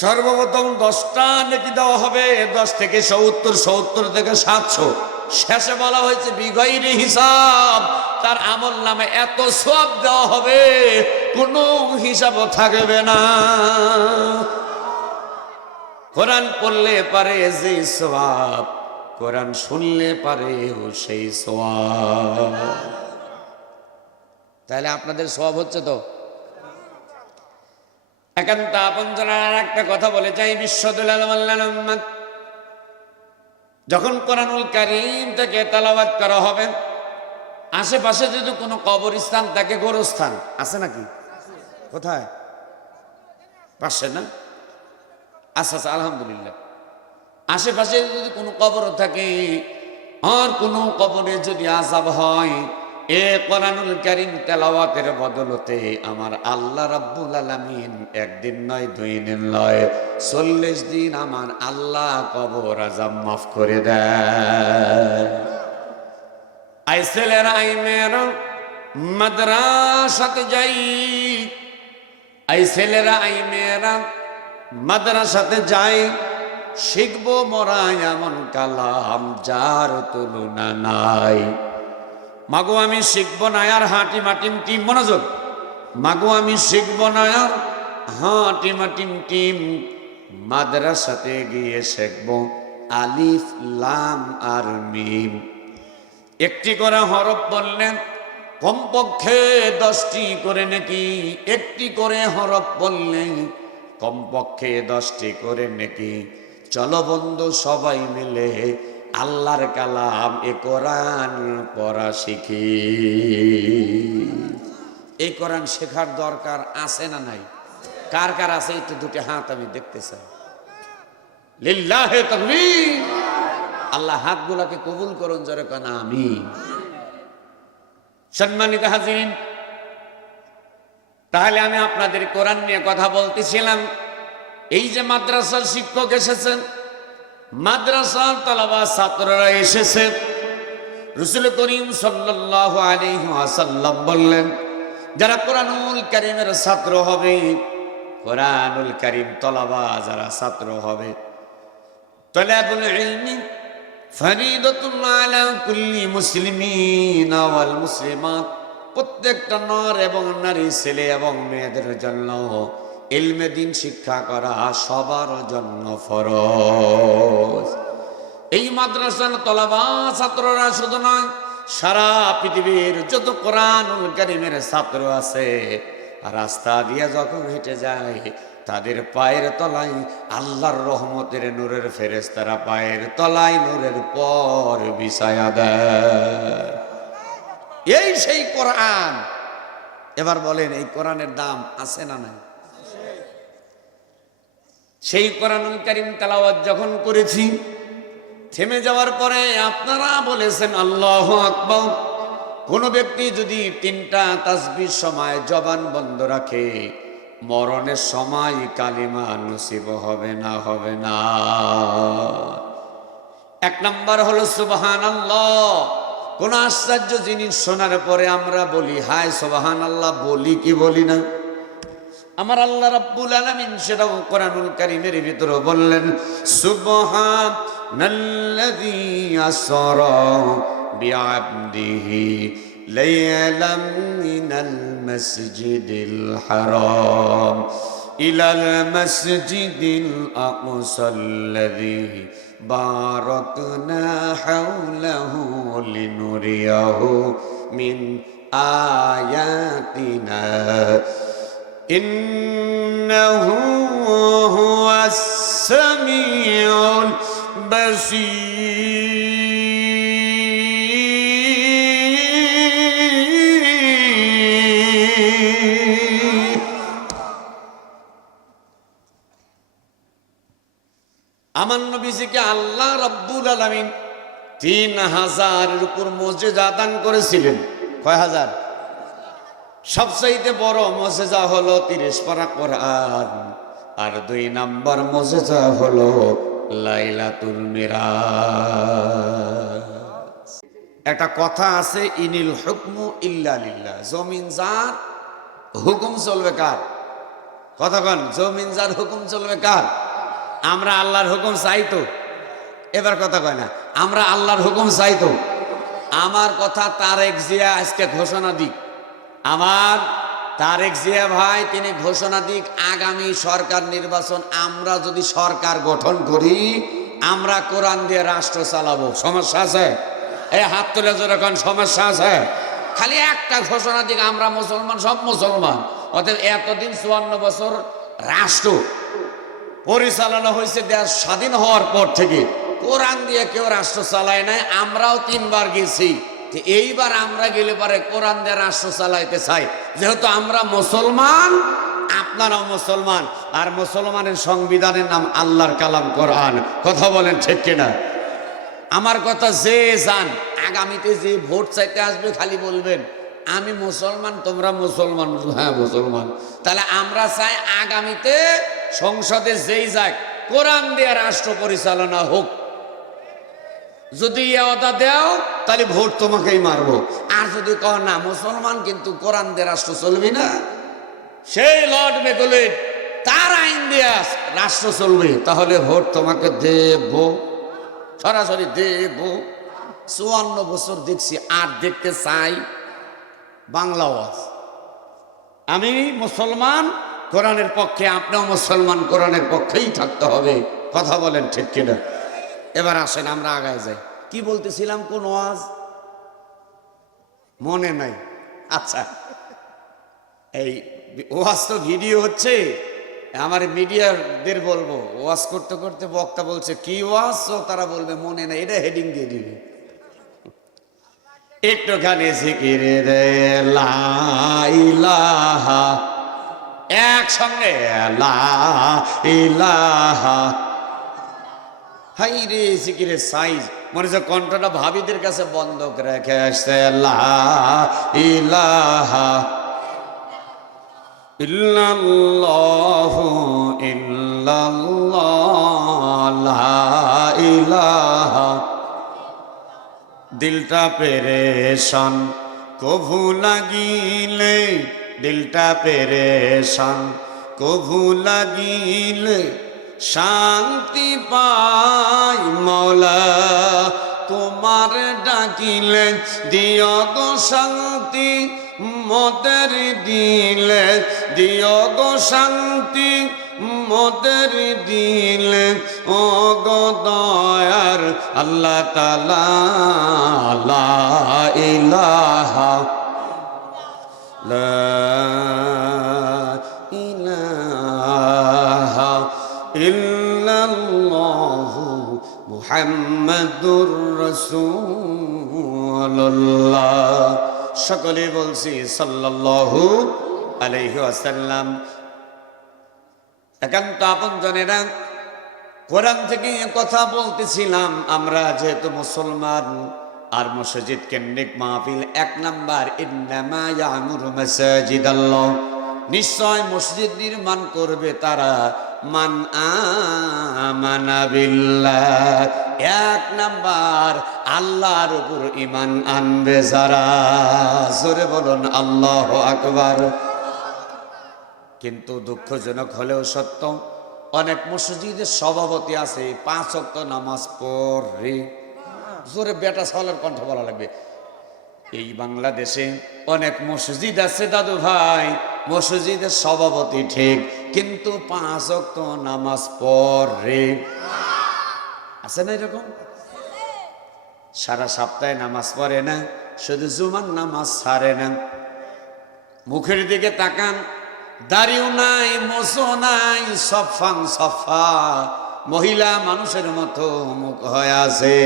সর্বপ্রথম 10টা নেকি দেওয়া হবে, 10 থেকে 70, 70 থেকে 700। শেষে বলা হয়েছে বিগয়রি হিসাব, তার আমল নামে এত সওয়াব দেওয়া হবে কোনো হিসাবও থাকবে না। কোরআন পড়লে পারে যে সওয়াব, কোরআন শুনলে পারে সেই সওয়াব। তাহলে আপনাদের সওয়াব হচ্ছে তো। একান্ত আপনজনের একটা কথা বলে যাই, বিশ্বদুল আলম যখন কোরআনুল কারীম থেকে তেলাওয়াত করা হবে, আশেপাশে যদি কোনো কবরস্থান থাকে, গোরস্থান আছে নাকি? কোথায়? পাশে না? আচ্ছা আচ্ছা, আলহামদুলিল্লাহ। আশেপাশে যদি কোনো কবর থাকে আর কোনো কবরে যদি আযাব হয়, এ কোরআনুল কারীম তেলাওয়াতের বদলতে আমার আল্লাহ রাব্বুল আলামিন একদিন নয়, 2 দিন নয়, 40 দিন আমার আল্লাহ কবর আযাব মাফ করে দেয়। আই ছেলেরা, আই মেয়েরা মাদ্রাসাতে যাই, আই ছেলেরা, আই মেয়েরা মাদ্রাসাতে যাই, শিখবো মোরা এমন কালাম যার তুলনা নাই। মাগো আমি শিখবো না আর হাঁটি মাটিম টিম, মনোযোগ, মাগো আমি শিখবো না আর হাঁটি মাটিম টিম, মাদ্রাসাতে গিয়ে শিখবো আলিফ লাম আর মিম। একটি করে হরফ বললেন কমপক্ষে 10টি করে নাকি, একটি করে হরফ বললেন কমপক্ষে 10টি করে নাকি। চলো বন্ধু সবাই মিলে আল্লাহর কালাম এ কোরআন পড়া শিখি। এই কোরআন শেখার দরকার আছে না নাই? কার কার আছে একটু দুটি হাত আমি দেখতে চাই। লিল্লাহে তাকবীর। আল্লাহ হাতগুলোকে কবুল করুন, জোরে কোন আমিন। সম্মানিত হাজিরিন, তাহলে আমি আপনাদের কোরআন নিয়ে কথা বলতেছিলাম। এই যে মাদ্রাসার শিক্ষক এসেছেন, মাদ্রাসার তালাবা ছাত্ররা এসেছে, রাসূল করিম সাল্লাল্লাহু আলাইহি ওয়াসাল্লাম বললেন যারা কোরআনুল কারীমের ছাত্র হবে, কোরআনুল কারীম তালাবা যারা ছাত্র হবে, তালাবুল ইলমি ফরিদাতুন আলা কুল্লি মুসলিমিন ওয়াল মুসলিমাত, প্রত্যেকটা নর এবং নারী, ছেলে এবং মেয়েদের জন্য ইলমে দিন শিক্ষা করা সবার জন্য ফরজ। এই মাদ্রাসার তলাবা ছাত্ররা শুধু নয়, সারা পৃথিবীর যত কোরআনুল কারীমের ছাত্র আছে রাস্তা দিয়ে যখন হেঁটে যায় তাদের পায়ের তলায় আল্লাহর রহমতের নূরের ফেরেশতারা পায়ের তলায় নূরের পর বিছায়া দেয়। এই সেই কোরআন। এবার বলেন এই কোরআনের দাম আছে না নাই? সেই কোরআনুল কারীম তেলাওয়াত যখন করেছি, থেমে যাওয়ার পরে আপনারা বলেছেন আল্লাহু আকবার। কোন ব্যক্তি যদি 3টা তাসবিহ সময় জবান বন্ধ রাখে, মরণের সময় কালিমা নসিব হবে না, হবে না। 1 নাম্বার হলো সুবহানাল্লাহ। কোন আশ্চর্য জিনিস শোনার পরে আমরা বলি হায় সুবহানাল্লাহ, বলি কি বলি না? আমার আল্লাহ রাব্বুল আলামিন সেটাও কোরআনুল কারীমের ভিতরে বললেন সুবহানাল্লাযী আসরা বিআবদিহি লাইলাম মিনাল মাসজিদিল হারাম ইলাল মাসজিদিল আকসাল্লাযী বারাকনা হাওলাহু লিনুরিয়াহু মিন আয়াতিনা ইন্নাহু হুয়াস সামিউল বাসীর। আমার নবীজিকে আল্লাহ রাব্বুল আলামিন 3000-এর উপর মুজিজা দান করেছিলেন। কয় হাজার? সবচাইতে বড় মুজিজা হলো 30 পারা কোরআন, আর 2 নাম্বার মুজিজা হলো লাইলাতুল মিরাজ। একটা কথা আছে, ইনিল হুকমু ইল্লা লিল্লাহ, জমিন যার হুকুম চলবে কার? কথা কন, জমিন যার হুকুম চলবে কার? আমরা আল্লাহর হুকুম চাই তো? এবার কথা কয় না, আমরা আল্লাহর হুকুম চাই তো? আমার কথা তারেক জিয়া আজকে ঘোষণা দিক, আমার তারেক জিয়া ভাই তিনি ঘোষণা দিক, আগামী সরকার নির্বাচন আমরা যদি সরকার গঠন করি, আমরা কোরআন দিয়ে রাষ্ট্র চালাবো। সমস্যা আছে? এই হাত তুলে জোরে কোন সমস্যা আছে? খালি একটা ঘোষণা দিক, আমরা মুসলমান, সব মুসলমান। অতএব এতদিন 54 বছর রাষ্ট্র পরিচালনা হয়েছে, দেশ স্বাধীন হওয়ার পর থেকে কোরআন দিয়ে কেউ রাষ্ট্র চালায় নাই। আমরাও 3 বার গেছি, এইবার আমরা গেলে পারে কোরআন দিয়ে রাষ্ট্র চালাইতে চাই। যেহেতু আমরা মুসলমান, আপনারাও মুসলমান, আর মুসলমানের সংবিধানের নাম আল্লাহর কালাম কোরআন। কথা বলেন ঠিক কিনা? আমার কথা, যে যান আগামীতে যে ভোট চাইতে আসবে খালি বলবেন আমি মুসলমান, তোমরা মুসলমান। হ্যাঁ মুসলমান। তাহলে আমরা চাই আগামীতে সংসদে যেই যাক কোরআন দিয়ে রাষ্ট্র পরিচালনা হোক। যদি ওটা দেও তাহলে ভোট তোমাকেই মারবো। আর যদি কও না মুসলমান কিন্তু কোরআন দিয়ে রাষ্ট্র চলবে না, সেই লর্ড মেগুলিন তার আইন দিয়ে রাষ্ট্র চলবে, তাহলে ভোট তোমাকে দেব, সরাসরি দেব। 54 বছর দেখছি, আর দেখতে চাই বাংলা ওয়াজ। আমি মুসলমান, কোরআনের পক্ষে, আপনিও মুসলমান, কোরআনের পক্ষেই থাকতে হবে। কথা বলেন ঠিক কিনা? এবার আসেন আমরা আগায় যাই। কি বলতেছিলাম, কোন ওয়াজ মনে নাই? আচ্ছা, এই ওয়াজ তো ভিডিও হচ্ছে, আমার মিডিয়াদের বলবো, ওয়াজ করতে করতে বক্তা বলছে কি ওয়াজ, তো তারা বলবে মনে নাই, এটা হেডিং দিয়ে দিবে। একটুখানি জিকির রে লা ইলাহা, একসঙ্গে লা ইলাহা। হাই রে জিকিরের সাইজ, মনে হচ্ছে কণ্ঠটা ভাবিদের কাছে বন্ধক রেখে আসছে। লা ইলাহা ইল্লাল্লাহু ইল্লাল্লাহ, লা ইলাহা। দিলটা পেরেশান কভু লাগিলে, দিলটা পেরেশান কভু লাগিলে, শান্তি পাই মওলা তোমার ডাকিলে। দিও গো শান্তি মোদের দিলে, দিও গো শান্তি মোদের দিলে। ও গো দয়ার আল্লাহ তাআলা, লা ইলাহা, লা ইলাহা ইল্লাল্লাহু মুহাম্মাদুর রাসূলুল্লাহ। সকলে বলছি সাল্লাল্লাহু আলাইহি ওয়াসাল্লাম। একান্ত আপনজনেরা, কোরআন থেকে কথা বলতেছিলাম। আমরা যেহেতু মুসলমান, আর মসজিদ কেন্দ্রিক মাহফিল, 1 নাম্বার ইন্নামা ইয়ামুরু মাসাজিদাল্লাহ, নিশ্চয় মসজিদ নির্মাণ করবে তারা মান আমানা বিল্লাহ, 1 নাম্বার আল্লাহর উপর ঈমান আনবে যারা। জোরে বলুন আল্লাহু আকবার। কিন্তু দুঃখজনক হলেও সত্য, অনেক মসজিদের সভাপতি আছে 5 ওয়াক্ত নামাজ পড়ে। জোরে বেটা সালের কণ্ঠ বলা লাগবে। এই বাংলাদেশে অনেক মসজিদ আছে দাদু ভাই, মসজিদের সভাপতি ঠিক, কিন্তু 5 ওয়াক্ত নামাজ পড়ে। আছে না এরকম? সারা সপ্তাহে নামাজ পড়ে না, শুধু জুমার নামাজ ছাড়ে না। মুখের দিকে তাকান, দাড়িও নাই, মোছো নাই, সফাং সফা, মহিলা মানুষের মতো মুখ হয়ে আছে।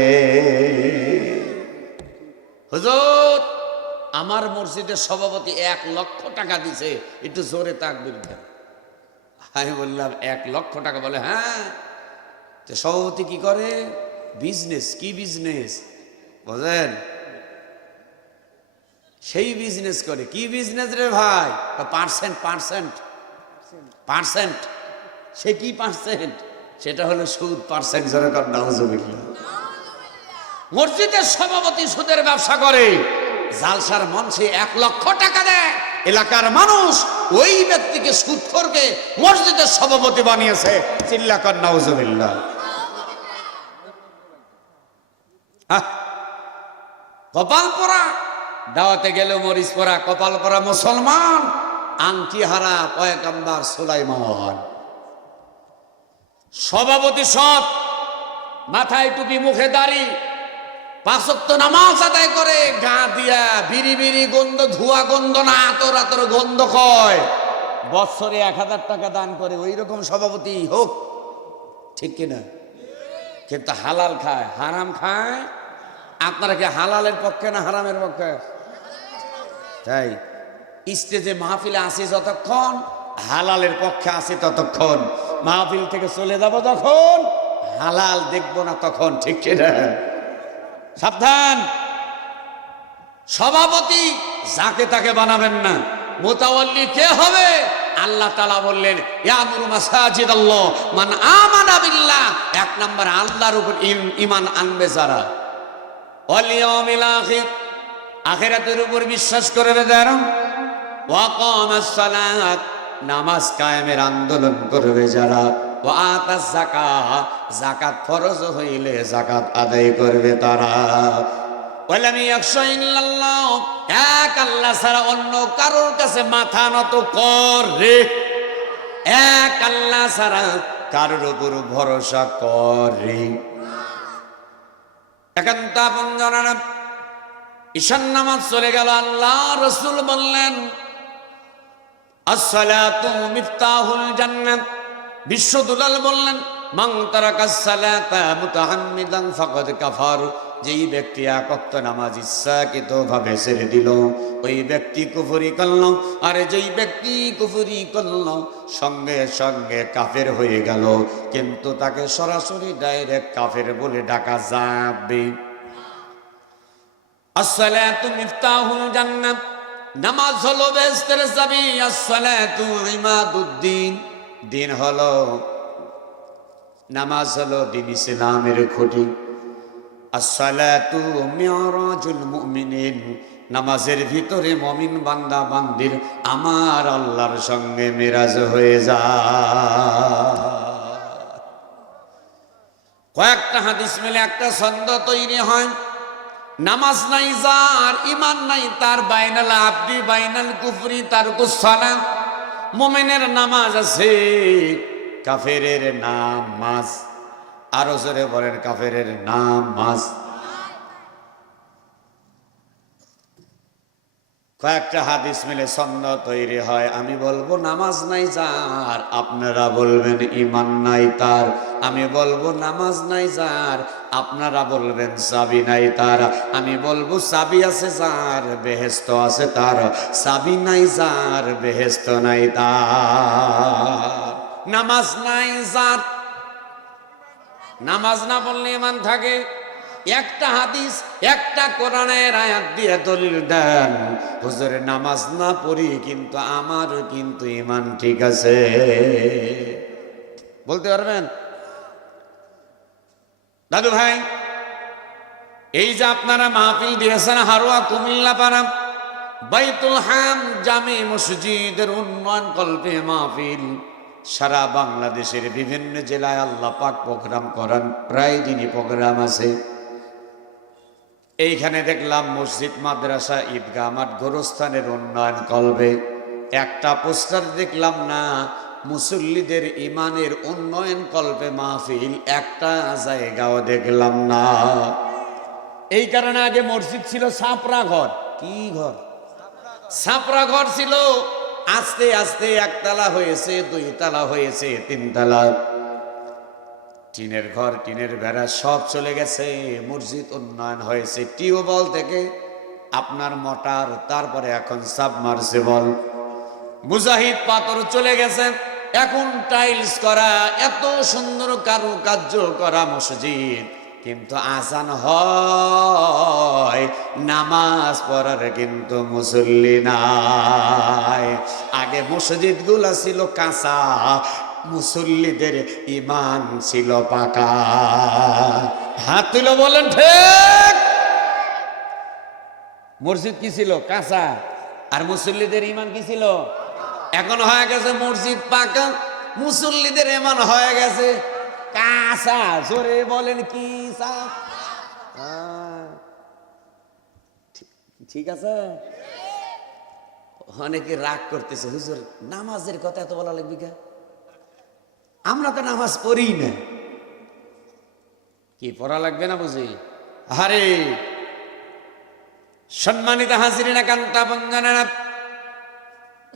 হুজুর আমার মসজিদের সভাপতি 1 লক্ষ টাকা দিছে, একটু জোরে তাকবীর দেন। আমি বললাম 1 লক্ষ টাকা? বলে হ্যাঁ। সভাপতি কি করে? বিজনেস। কি বিজনেস? বুঝেন? সেই বিজনেস করে। কি বিজনেস রে ভাই? Percent percent percent. সে কি পার্সেন্ট? সেটা হলো সুদ পার্সেন্ট। জোরে কর নাউজুবিল্লাহ। মসজিদের সভাপতি সুদের ব্যবসা করে, জালসার মঞ্চে 1 লক্ষ টাকা দেয়, এলাকার মানুষ ওই ব্যক্তিকে সুদখোরকে মসজিদের সভাপতি বানিয়েছে। চিল্লা কর নাউজুবিল্লাহ। কপাল পরা দাওয়াতে গেল, মরিচ পরা কপাল পরা মুসলমান, আংটি হারা পয়গম্বর সুলাইমান। সভাপতি সৎ, মাথায় টুপি, মুখে দাড়ি, 5 ওয়াক্ত নামাজ আদায় করে, গা দিয়া বিড়ি বিড়ি গন্ধ, ধোয়া গন্ধ না, আতর আতর গন্ধ কয়, বছরে 1000 টাকা দান করে। ওই রকম সভাপতি হোক, ঠিক কিনা? কিন্তু হালাল খায়, হারাম খায়। আপনারা কি হালালের পক্ষে না হারামের পক্ষে? তাই স্টেজে মাহফিলে আসি যতক্ষণ, হালালের পক্ষে আসি ততক্ষণ। মাহফিল থেকে চলে যাব যখন, হালাল দেখবো না তখন, ঠিক কিনা? সাবধান। সভাপতি যাকে তাকে বানাবেন না। মুতাওয়াল্লি কে হবে? আল্লাহ তাআলা বললেন, ইয়ামুরু মাসাজিদাল্লাহ মান আমানা বিল্লাহ। 1 নাম্বার আল্লাহর উপর ঈমান আনবে যারা, ওয়াল ইয়াউমিল আখির, আখিরাতের উপর বিশ্বাস করবে যারা, ওয়া কামাস সালাত, নামাজ কায়েমের আন্দোলন করবে যারা, ওয়া আতাস যাকাত, যাকাত ফরজ হইলে যাকাত আদায় করবে তারা। ওয়ালাম ইয়াখশা ইল্লাল্লাহ, এক আল্লাহ ছাড়া অন্য কারোর কাছে মাথা নত করে, এক আল্লাহ ছাড়া কারোর উপর ভরসা করে। একান্ত আপন জানা ঈশান নামাজ চলে গেল। আল্লাহ রাসূল বললেন, আসসালাতু মিফতাহুল জান্নাত। বিশ্বদুলাল বললেন, মান তারাকাস সালাতা মুতাআম্মিদান ফাকাদ কাফার। যেই ব্যক্তি 1 ওয়াক্ত নামাজ ইচ্ছাকৃতভাবে ছেড়ে দিল, ওই ব্যক্তি কুফরি করল। আর যেই ব্যক্তি কুফরি করল, সঙ্গে সঙ্গে কাফের হয়ে গেল। কিন্তু তাকে সরাসরি ডাইরেক্ট কাফের বলে ডাকা যাবে। আসসালাতু মিফতাহুল জান্নাত, নামাজ হলো বেহেশতের চাবি। আসসালাতু ইমাদুদ্দিন, দিন হলো, নামাজ হলো দিন ইসলামের খুঁটি। আসসালাতু মিরাজুল মুমিনিন, নামাজের ভিতরে মুমিন বান্দা বান্দির আমার আল্লাহর সঙ্গে মিরাজ হয়ে যায়। কয়েকটা হাদিস মিলে একটা ছন্দ তৈরি হয়। নামাজ নাই যার, ঈমান নাই তার, বাইনাল আবদি বাইনাল কুফরি তারকুস সালাত। মুমিনের নামাজ আছে, কাফেরের নামাজ। আরো জোরে বলেন, কাফেরের নামাজ। কয়েকটা হাদিস মিলে ছন্দ তৈরি হয়। আমি বলবো নামাজ নাই যার, আপনারা বলবেন ঈমান নাই তার। আমি বলবো নামাজ নাই যার, আপনারা বলবেন চাবি নাই তার। আমি বলবো চাবি আছে যার, বেহেশত আছে তার। চাবি নাই যার, বেহেশত নাই তার। নামাজ নাই যার, নামাজ না পড়লে ঈমান থাকে। একটা হাদিস, একটা কোরআনের আয়াত দিয়ে দলিল দেন, হুজুরে নামাজ না পড়ি কিন্তু আমার কিন্তু ঈমান ঠিক আছে, বলতে পারবেন? দাদু ভাই, এই যে আপনারা মাহফিল দিয়েছেন হারোয়া কুমিল্লা পাড়া বাইতুল হাম জামে মসজিদের উন্নয়ন কল্পে মাহফিল, সারা বাংলাদেশের বিভিন্ন জেলায় আল্লাহ পাক প্রোগ্রাম করান, প্রায় দিনই প্রোগ্রাম আছে। এইখানে দেখলাম মসজিদ, মাদ্রাসা, ঈদগাহ মাঠ, গোরস্থানের উন্নয়ন কল্পে একটা পোস্টার দেখলাম না। মুসল্লিদের ইমানের উন্নয়ন কল্পে মাহফিল, একটা জায়গাও দেখলাম না। এই কারণে আগে মসজিদ ছিল ছাপরা ঘর। কি ঘর? ছাপরা ঘর ছিল। আস্তে আস্তে 1 তালা হয়েছে, 2 তালা হয়েছে, 3 তালা। টিনের ঘর, টিনের বেড়া সব চলে গেছে। মসজিদ উন্নয়ন হয়েছে, টিউবওয়েল থেকে আপনার মোটর, তারপরে এখন সাবমার্সিবল, মুজাহিদ পাথর চলে গেছে, এখন টাইলস করা, এত সুন্দর কারুকার্য করা মসজিদ। কিন্তু আজান হয়, নামাজ পড়ার কিন্তু মুসল্লি নাই। আগে মসজিদ গুলা ছিল কাঁচা, মুসল্লিদের ইমান ছিল পাকা। হাত তুলে বলেন ঠিক। মসজিদ কি ছিল? কাঁচা। আর মুসল্লিদের ইমান কি ছিল? এখন হয়ে গেছে মসজিদ পাকা, মুসল্লিদের ইমান হয়ে গেছে কাঁচা। জোরে বলেন কি চা? ঠিক আছে। অনেকে রাগ করতেছে, হুজুর নামাজের কথা এত বলা লাগবে কে? আমরা তো নামাজ পড়ি না। কি পড়া লাগবে না বুঝি? আরে সম্মানিত হাজিরিনা কান্তা বঙ্গানা,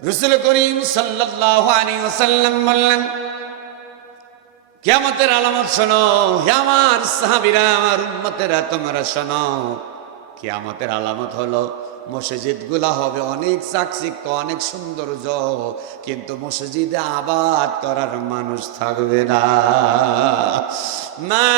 রাসূল করিম সাল্লাল্লাহু আলাইহি ওয়াসাল্লাম বললেন, কিয়ামতের আলামত শোনো হে আমার সাহাবীরা, আমার উম্মতেরা, তোমরা শোনো। কিয়ামতের আলামত হলো মসজিদ গুলা হবে অনেক চাকচিক্য, অনেক সৌন্দর্য, কিন্তু মসজিদে আবাদ করার মানুষ থাকবে না। মা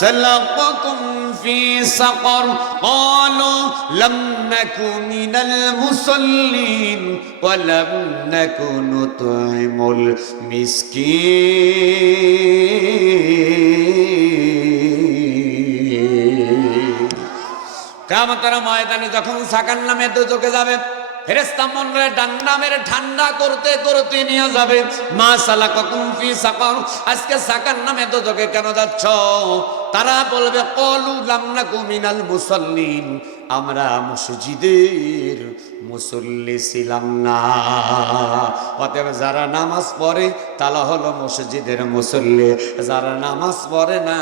সালাকাকুম ফি সাকার ক্বালু লাম নাকু মিনাল মুসাল্লিন ওয়া লাম নাকু নুতঈমুল মিসকিন। কিয়ামতের ময়দানে যখন জাহান্নামে দোজখে যাবে, ফেরেশতা মনরে জাহান্নামের ঠান্ডা করতে করতে নিয়ে যাবে। মা সালাকাকুম ফি সাকার, আজকে জাহান্নামে দোজখে কেন যাচ্ছ? তারা বলবে ক্বালু লাম নাকু মিনাল মুসাল্লিন, আমরা মসজিদের মুসল্লি ছিলাম না। অতএব যারা নামাজ পড়ে তারা হলো মসজিদের মুসল্লি, যারা নামাজ পড়ে না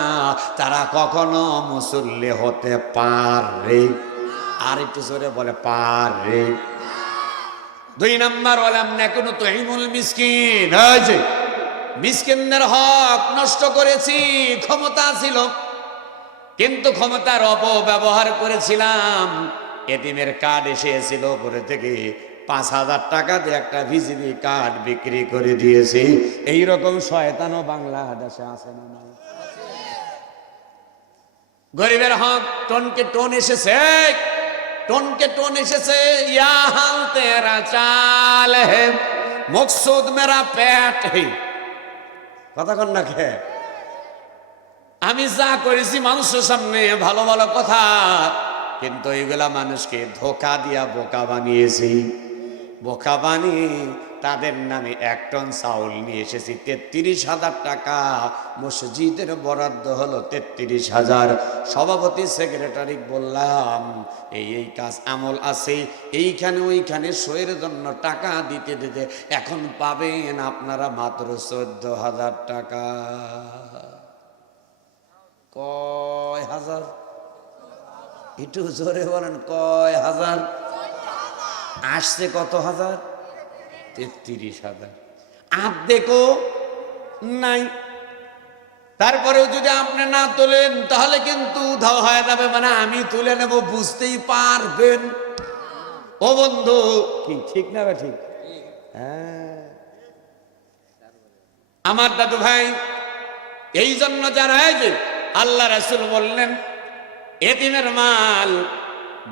তারা কখনো মুসল্লি হতে পারে। আর একটু জোরে বলে পারে। 2 নাম্বার, ওয়ালাম নাকুনু তুইমুল মিসকিন। এই যে মিসকিনদের হক নষ্ট করেছি, ক্ষমতা ছিল কিন্তু ক্ষমতার অপব্যবহার করেছিলাম। এতিমের কার্ড এসেছিল উপরে থেকে, 5,000 টাকা দিয়ে একটা ভিজিবি কার্ড বিক্রি করে দিয়েছি। এইরকম শয়তানও বাংলাদেশে আছে না? গরিবের হক টনকে টোন এসেছে, টনকে টোন এসেছে। ইয়া হাল তেরা চাল হে, মকসুদ মেরা পেট হে। কথা কন না খে? আমি যা করেছি মানুষের সামনে ভালো ভালো কথা, কিন্তু এইগুলা মানুষকে ধোকা দিয়া বোকা বানিয়েছি। বোকা বানিয়ে তাদের নামে 1 টন চাউল নিয়ে এসেছি। 33,000 টাকা মসজিদের বরাদ্দ হলো 33,000। সভাপতি সেক্রেটারি বললাম এই কাজ আমল আছে, এইখানে ওইখানে সইয়ের জন্য টাকা দিতে দিতে এখন পাবেন আপনারা মাত্র 14,000 টাকা। কয় হাজার? একটু জোরে বলেন, কয় হাজার? আসছে কত হাজার? 33,000। আর্ধেকও নাই। তারপরেও যদি আপনি না তোলেন তাহলে কিন্তু উধাও হয়ে যাবে, মানে আমি তুলে নেব, বুঝতেই পারবেন। ও বন্ধু, কি ঠিক না? ঠিক। হ্যাঁ, আমার দাদু ভাই, এই জন্য যারা আল্লাহ রাসূল বললেন এতিমের মাল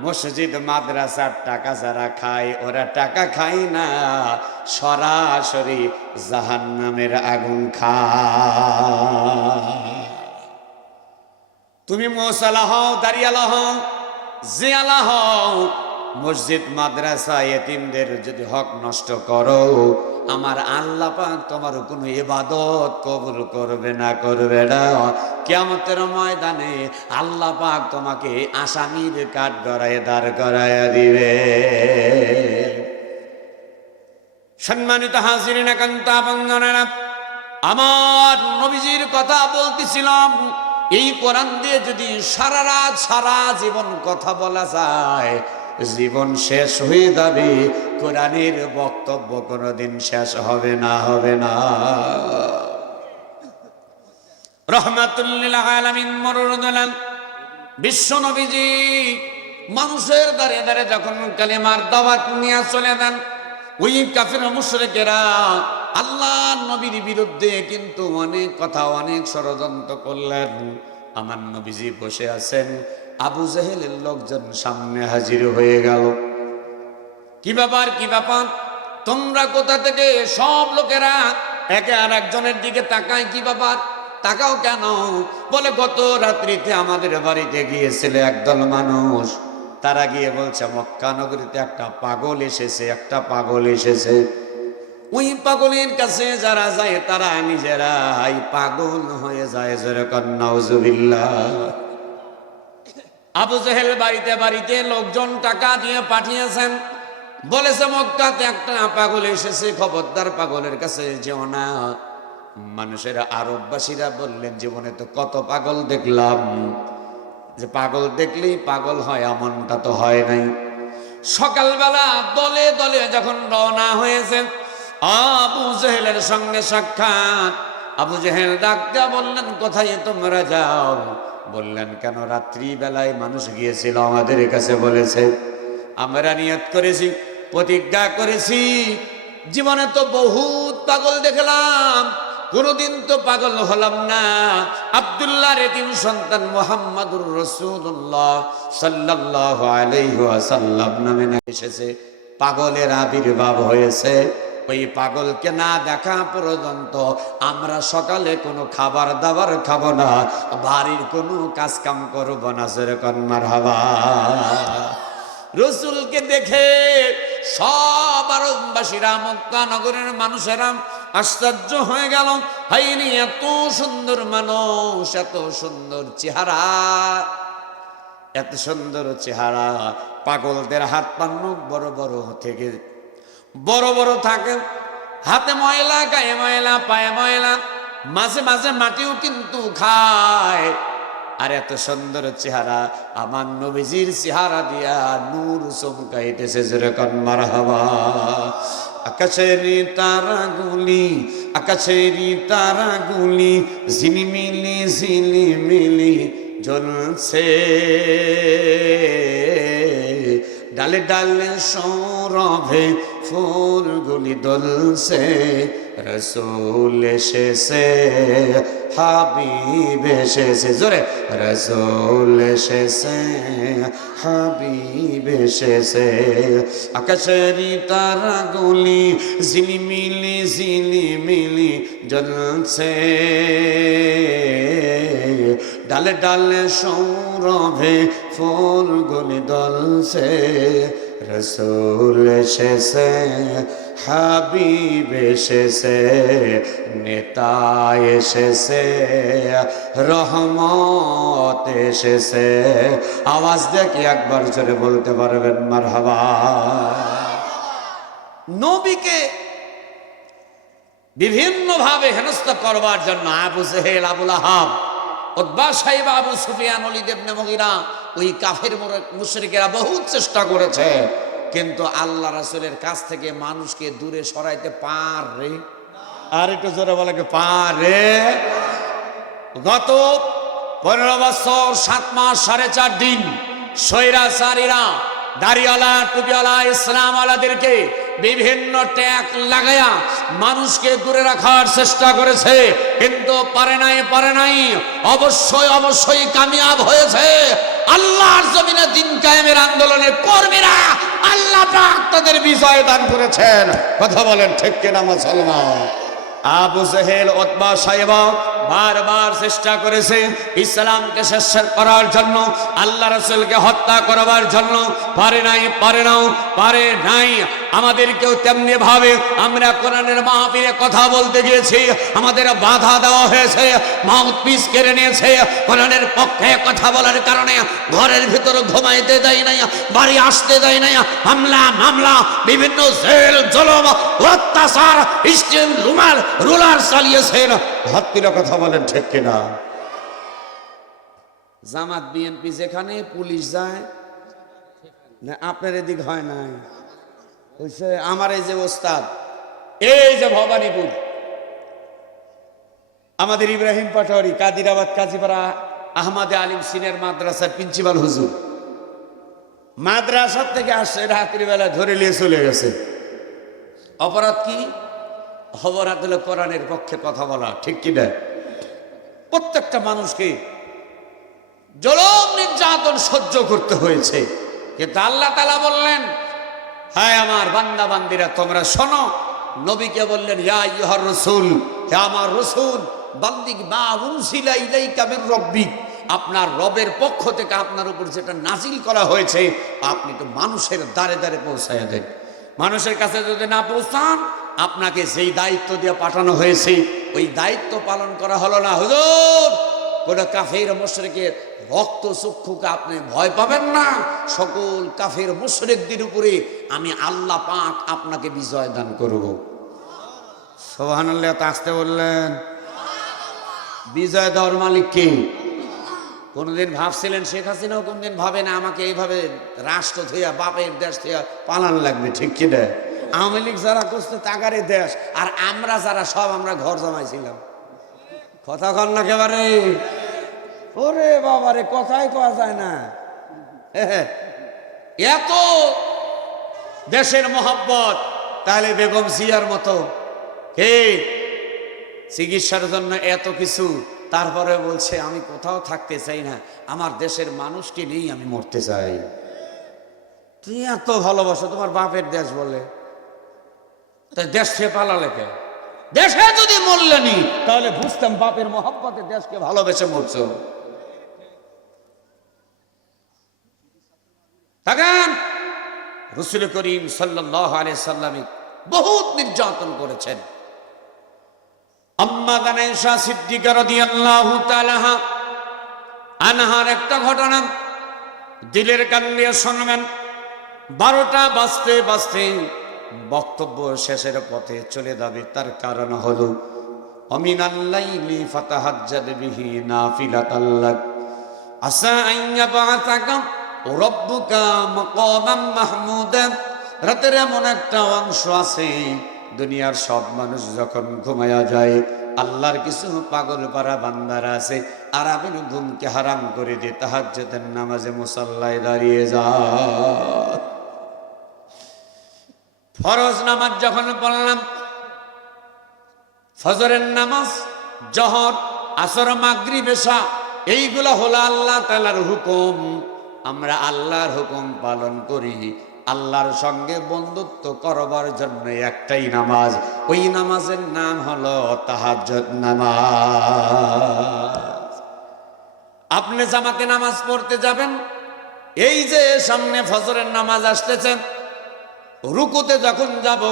মসজিদ মাদ্রাসার টাকা যারা খায়, ওরা টাকা খায় না, সরাসরি জাহান্নামের আগুন খায়। তুমি মশালা হও, দাঁড়িয়ালা হও, জিয়ালা হও, মসজিদ মাদ্রাসা এতিমদের যদি হক নষ্ট করো, আমার আল্লাহ পাক তোমার কোনো ইবাদত কবুল করবে না, করবে না। কিয়ামতের ময়দানে আল্লাহ পাক তোমাকে আসামির কাঠ গড়ায় দাঁড় করাইয়া দিবে। সম্মানিত হাজিরিনা কান্তা বঙ্গনারা, আমার নবীজির কথা বলতেছিলাম। এই কোরআন দিয়ে যদি সারা রাত সারা জীবন কথা বলা যায়, জীবন শেষ হয়ে যাবে, কোরআনের বক্তব্য কোনোদিন শেষ হবে না, হবে না। রহমাতুল লিল আলামিন মরুদুলান বিশ্ব নবীজি মানুষের দ্বারে দ্বারে যখন কালেমার দাওয়াত নিয়ে চলে যান, ওই কাফির মুশরিকেরা আল্লাহ নবীর বিরুদ্ধে কিন্তু অনেক কথা, অনেক ষড়যন্ত্র করলেন। আমার নবীজি বসে আছেন, আবু জেহেলের লোকজন সামনে হাজির হয়ে গেল। কি ব্যাপার, কি ব্যাপার, তোমরা কোথা থেকে? সব লোকেরা একে আর একজনের দিকে তাকায়। কি ব্যাপার, তাকাও কেন? বলে গত রাত্রিতে আমাদের বাড়িতে গিয়েছিল একদল মানুষ, তারা গিয়ে বলছে মক্কা নগরীতে একটা পাগল এসেছে, একটা পাগল এসেছে। ওই পাগলের কাছে যারা যায় তারা নিজেরাই পাগল হয়ে যায়। যেরকম নাউজুবিল্লাহ। আবু জেহেল বাড়িতে বাড়িতে লোকজন টাকা দিয়ে পাঠিয়েছেন, বলেছে মক্কাতে একটা পাগল এসেছে, খবরদার পাগলের কাছে যেও না। মানুষের আরববাসীরা বললেন জীবনে তো কত পাগল দেখলাম, যে পাগল দেখলেই পাগল হয় এমনটা তো হয় নাই। সকালবেলা দলে দলে যখন রওনা হয়েছে, আবু জেহেলের সঙ্গে সাক্ষাৎ। আবু জেহেল ডাক্তার বললেন কোথায় তোমরা যাও? বললেন কেন, রাত্রি বেলায় মানুষ গিয়েছিল আমাদের কাছে, বলেছে আমরা নিয়ত করেছি, প্রতিজ্ঞা করেছি, জীবনে তো বহুত পাগল দেখলাম, কোনদিন তো পাগল হলাম না। আব্দুল্লাহর এতিম সন্তান মুহাম্মাদুর রাসূলুল্লাহ সাল্লাল্লাহু আলাইহি ওয়াসাল্লাম নামে এসেছে, পাগলের আবির্ভাব হয়েছে। ওই পাগলকে না দেখা পর্যন্ত আমরা সকালে কোনো খাবার দাবার খাবো না, বাড়ির কোনো কাজ কাম করবো না। যেরকম মারহাবা। রসুলকে দেখে সব আরববাসীরা, মক্কা নগরের মানুষেরা আশ্চর্য হয়ে গেল। হাইনি, এত সুন্দর মানুষ, এত সুন্দর চেহারা, এত সুন্দর চেহারা। পাগলদের হাত পা মুখ বড় বড় থেকে বড় বড় থাকে, হাতে ময়লা, গায়ে ময়লা, পায়ে ময়লা, মাঝে মাঝে মাটিও কিন্তু খায়। আর এত সুন্দর চেহারা, আমার নবীজির চেহারা দিয়া নূর চমকাইতেছে। যেরকম মারহাবা। আকাশেরি তারাগুলি, আকাশেরি তারাগুলি ঝিলিমিলি ঝিলিমিলি জ্বলছে, ডালে ডালে সৌরভে ফুলগুলি দলছে, রসুল এসেছে, হাবিব এসেছে। জোরে, রসুল এসেছে, হাবিব এসেছে। আকাশেরি তারাগুলি ঝিলিমিলি ঝিলিমিলি জ্বলছে, ডালে ডালে সৌরভে ফুলগুলি দলছে, রসুল এসেছে, হাবিব এসেছে, নেতা এসেছে, রহমত এসেছে। আওয়াজ দেখি একবার জোরে বলতে পারবেন মারহাবা। নবীকে বিভিন্ন ভাবে হেনস্থা করবার জন্য আবু জেহেল, আবুল আহাব, উতবা সাইবা, আবু সুফিয়ান, ওলীদ ইবনে মুগীরা, ওই কাফের মুশরিকেরা বহুত চেষ্টা করেছে, কিন্তু আল্লাহ রাসূলের কাছ থেকে মানুষকে দূরে সরাইতে পারে। আর একটু জোরে বলে পারে। গত 15 বছর 7 মাস 4.5 দিন স্বৈরাচারীরা দাড়িওয়ালা, টুপিওয়ালা, ইসলামওয়ালাদেরকে বিভিন্ন ট্যাগ লাগায়া মানুষকে দূরে রাখার চেষ্টা করেছে, কিন্তু পারে নাই। অবশ্যই অবশ্যই কামিয়াব হয়েছে। আল্লাহর জমিনে দিন কায়েমের আন্দোলনের কর্মীরা আল্লাহ পাক তাদের বিজয় দান করেছেন। কথা বলেন ঠিক কিনা মুসলমান? আবু জেহেল, উতবা সাইবা বারবার চেষ্টা করেছে ইসলামকে শেষ করার জন্য, আল্লাহ রাসূলকে হত্যা করবার জন্য, পারে নাই। আমাদেরকেও তেমনি ভাবে আমরা কোরআনের মাহফিলে কথা বলতে গিয়েছি, আমাদের বাধা দেওয়া হয়েছে, মাউথপিস কেড়ে নিয়েছে। কোরআনের পক্ষে কথা বলার কারণে ঘরের ভিতরে ঘুমাইতে দেয় নাই, বাড়ি আসতে দেয় নাই, হামলা মামলা, বিভিন্ন জেল জুলুম অত্যাচার, স্টিল রুলার চালিয়েছেন। হাত্তিরা কথা বলেন ঠিক কিনা? জামাত বিএনপি যেখানে পুলিশ যায় না, আপনার এদিক হয় নাই? আমার এই যে ওস্তাদ, এই যে ভবানীপুর, আমাদের ইব্রাহিম পাটোয়ারি, কাদিরাবাদ কাজীপাড়া আহমদে আলিম সিনিয়র মাদ্রাসার প্রিন্সিপাল হুজুর, মাদ্রাসার থেকে আসছে, রাত্রিবেলা ধরে নিয়ে চলে গেছে। অপরাধ কি? অপরাধ হলো কোরআনের পক্ষে কথা বলা, ঠিক কিনা? প্রত্যেকটা মানুষকে জুলুম নির্যাতন সহ্য করতে হয়েছে, কিন্তু আল্লাহ তাআলা বললেন, হ্যাঁ আমার বান্দা বান্দিরা তোমরা শোনো। নবীকে বললেন, ইয়া আইয়ুহার রাসূল, হে আমার রাসূল, বাল্লিগ মা উনসিলা ইলাইকা মির রাব্বিক, আপনার রবের পক্ষ থেকে আপনার উপর যেটা নাজিল করা হয়েছে আপনি তো মানুষের দ্বারে দ্বারে পৌঁছায়া দেন। মানুষের কাছে যদি না পৌঁছান, আপনাকে যেই দায়িত্ব দিয়ে পাঠানো হয়েছে ওই দায়িত্ব পালন করা হলো না। হুজুর, কোন কাফের মুশরিকের রক্ত চক্ষুকে আপনি ভয় পাবেন না, সকল কাফের মুশরিকদের উপরে আমি আল্লাহ পাক আপনাকে বিজয় দান করব। সুবহানাল্লাহ। তা আসতে বললেন, বিজয় দেওয়ার মালিক কে? কোনদিন ভাবছিলেন শেখ হাসিনাও কোনদিন ভাবে না আমাকে এইভাবে রাষ্ট্র থইয়া বাপের দেশ থইয়া পালান লাগবে, ঠিক কি না? আওয়ামী লীগ যারা করছে তাগারে দেশ, আর আমরা যারা সব আমরা ঘর জমাইছিলাম। কথা কন না একেবারে। ওরে বাবারে, কথাই কওয়া যায় না। এত দেশের মোহাব্বত, তাহলে বেগম জিয়ার মতো কে চিকিৎসার জন্য এত কিছু, তারপরে বলছে আমি কোথাও থাকতে চাই না, আমার দেশের মানুষকে নিয়েই আমি মরতে চাই। তুই এত ভালোবাসো, তোমার বাপের দেশ বলে, তাই দেশ থেকে পালালে কে? দেশে যদি মরলেনি তাহলে বুঝতাম বাপের মহব্বতে দেশকে ভালোবেসে মরছো। দেখেন, রাসূল করিম সাল্লাল্লাহু আলাইহি সাল্লাম বহুত নির্যাতন করেছেন। আম্মা আয়েশা সিদ্দিকা রাদিয়াল্লাহু তাআলা আনহার একটা ঘটনা দিলের কান দিয়ে শুনবেন। 12টা বাজতে বাজতে বক্তব্য শেষের পথে চলে যাবে, তার কারণ হলো অমিনাল লাইলি ফাতাহাজ্জাদ বিহি নাফিলাতাল লাক আসা আন ইয়াবআসাকা রাব্বুকা মাকামান মাহমুদা। রাতের এমন একটা অংশ আছে, দুনিয়ার সব মানুষ যখন ঘুমায়া যায়, আল্লাহর কিছু পাগল পারা বান্দারা আছে আর আমি ঘুমকে হারাম করে দিয়ে তাহাজ্জুদের নামাজে মুসাল্লায় দাঁড়িয়ে যায়। ফরজ নামাজ যখন পড়লাম, ফজরের নামাজ, জোহর, আসর, মাগরিব, এশা, এইগুলো হলো আল্লাহ তাআলার হুকুম। আমরা আল্লাহর হুকুম পালন করি। আল্লাহর সঙ্গে বন্ধুত্ব করবার জন্য একটাই নামাজ, ওই নামাজের নাম হলো তাহাজ্জুদ নামাজ। আপনি জামাতে নামাজ পড়তে যাবেন, এই যে সামনে ফজরের নামাজ আসতেছে, রুকুতে যখন যাব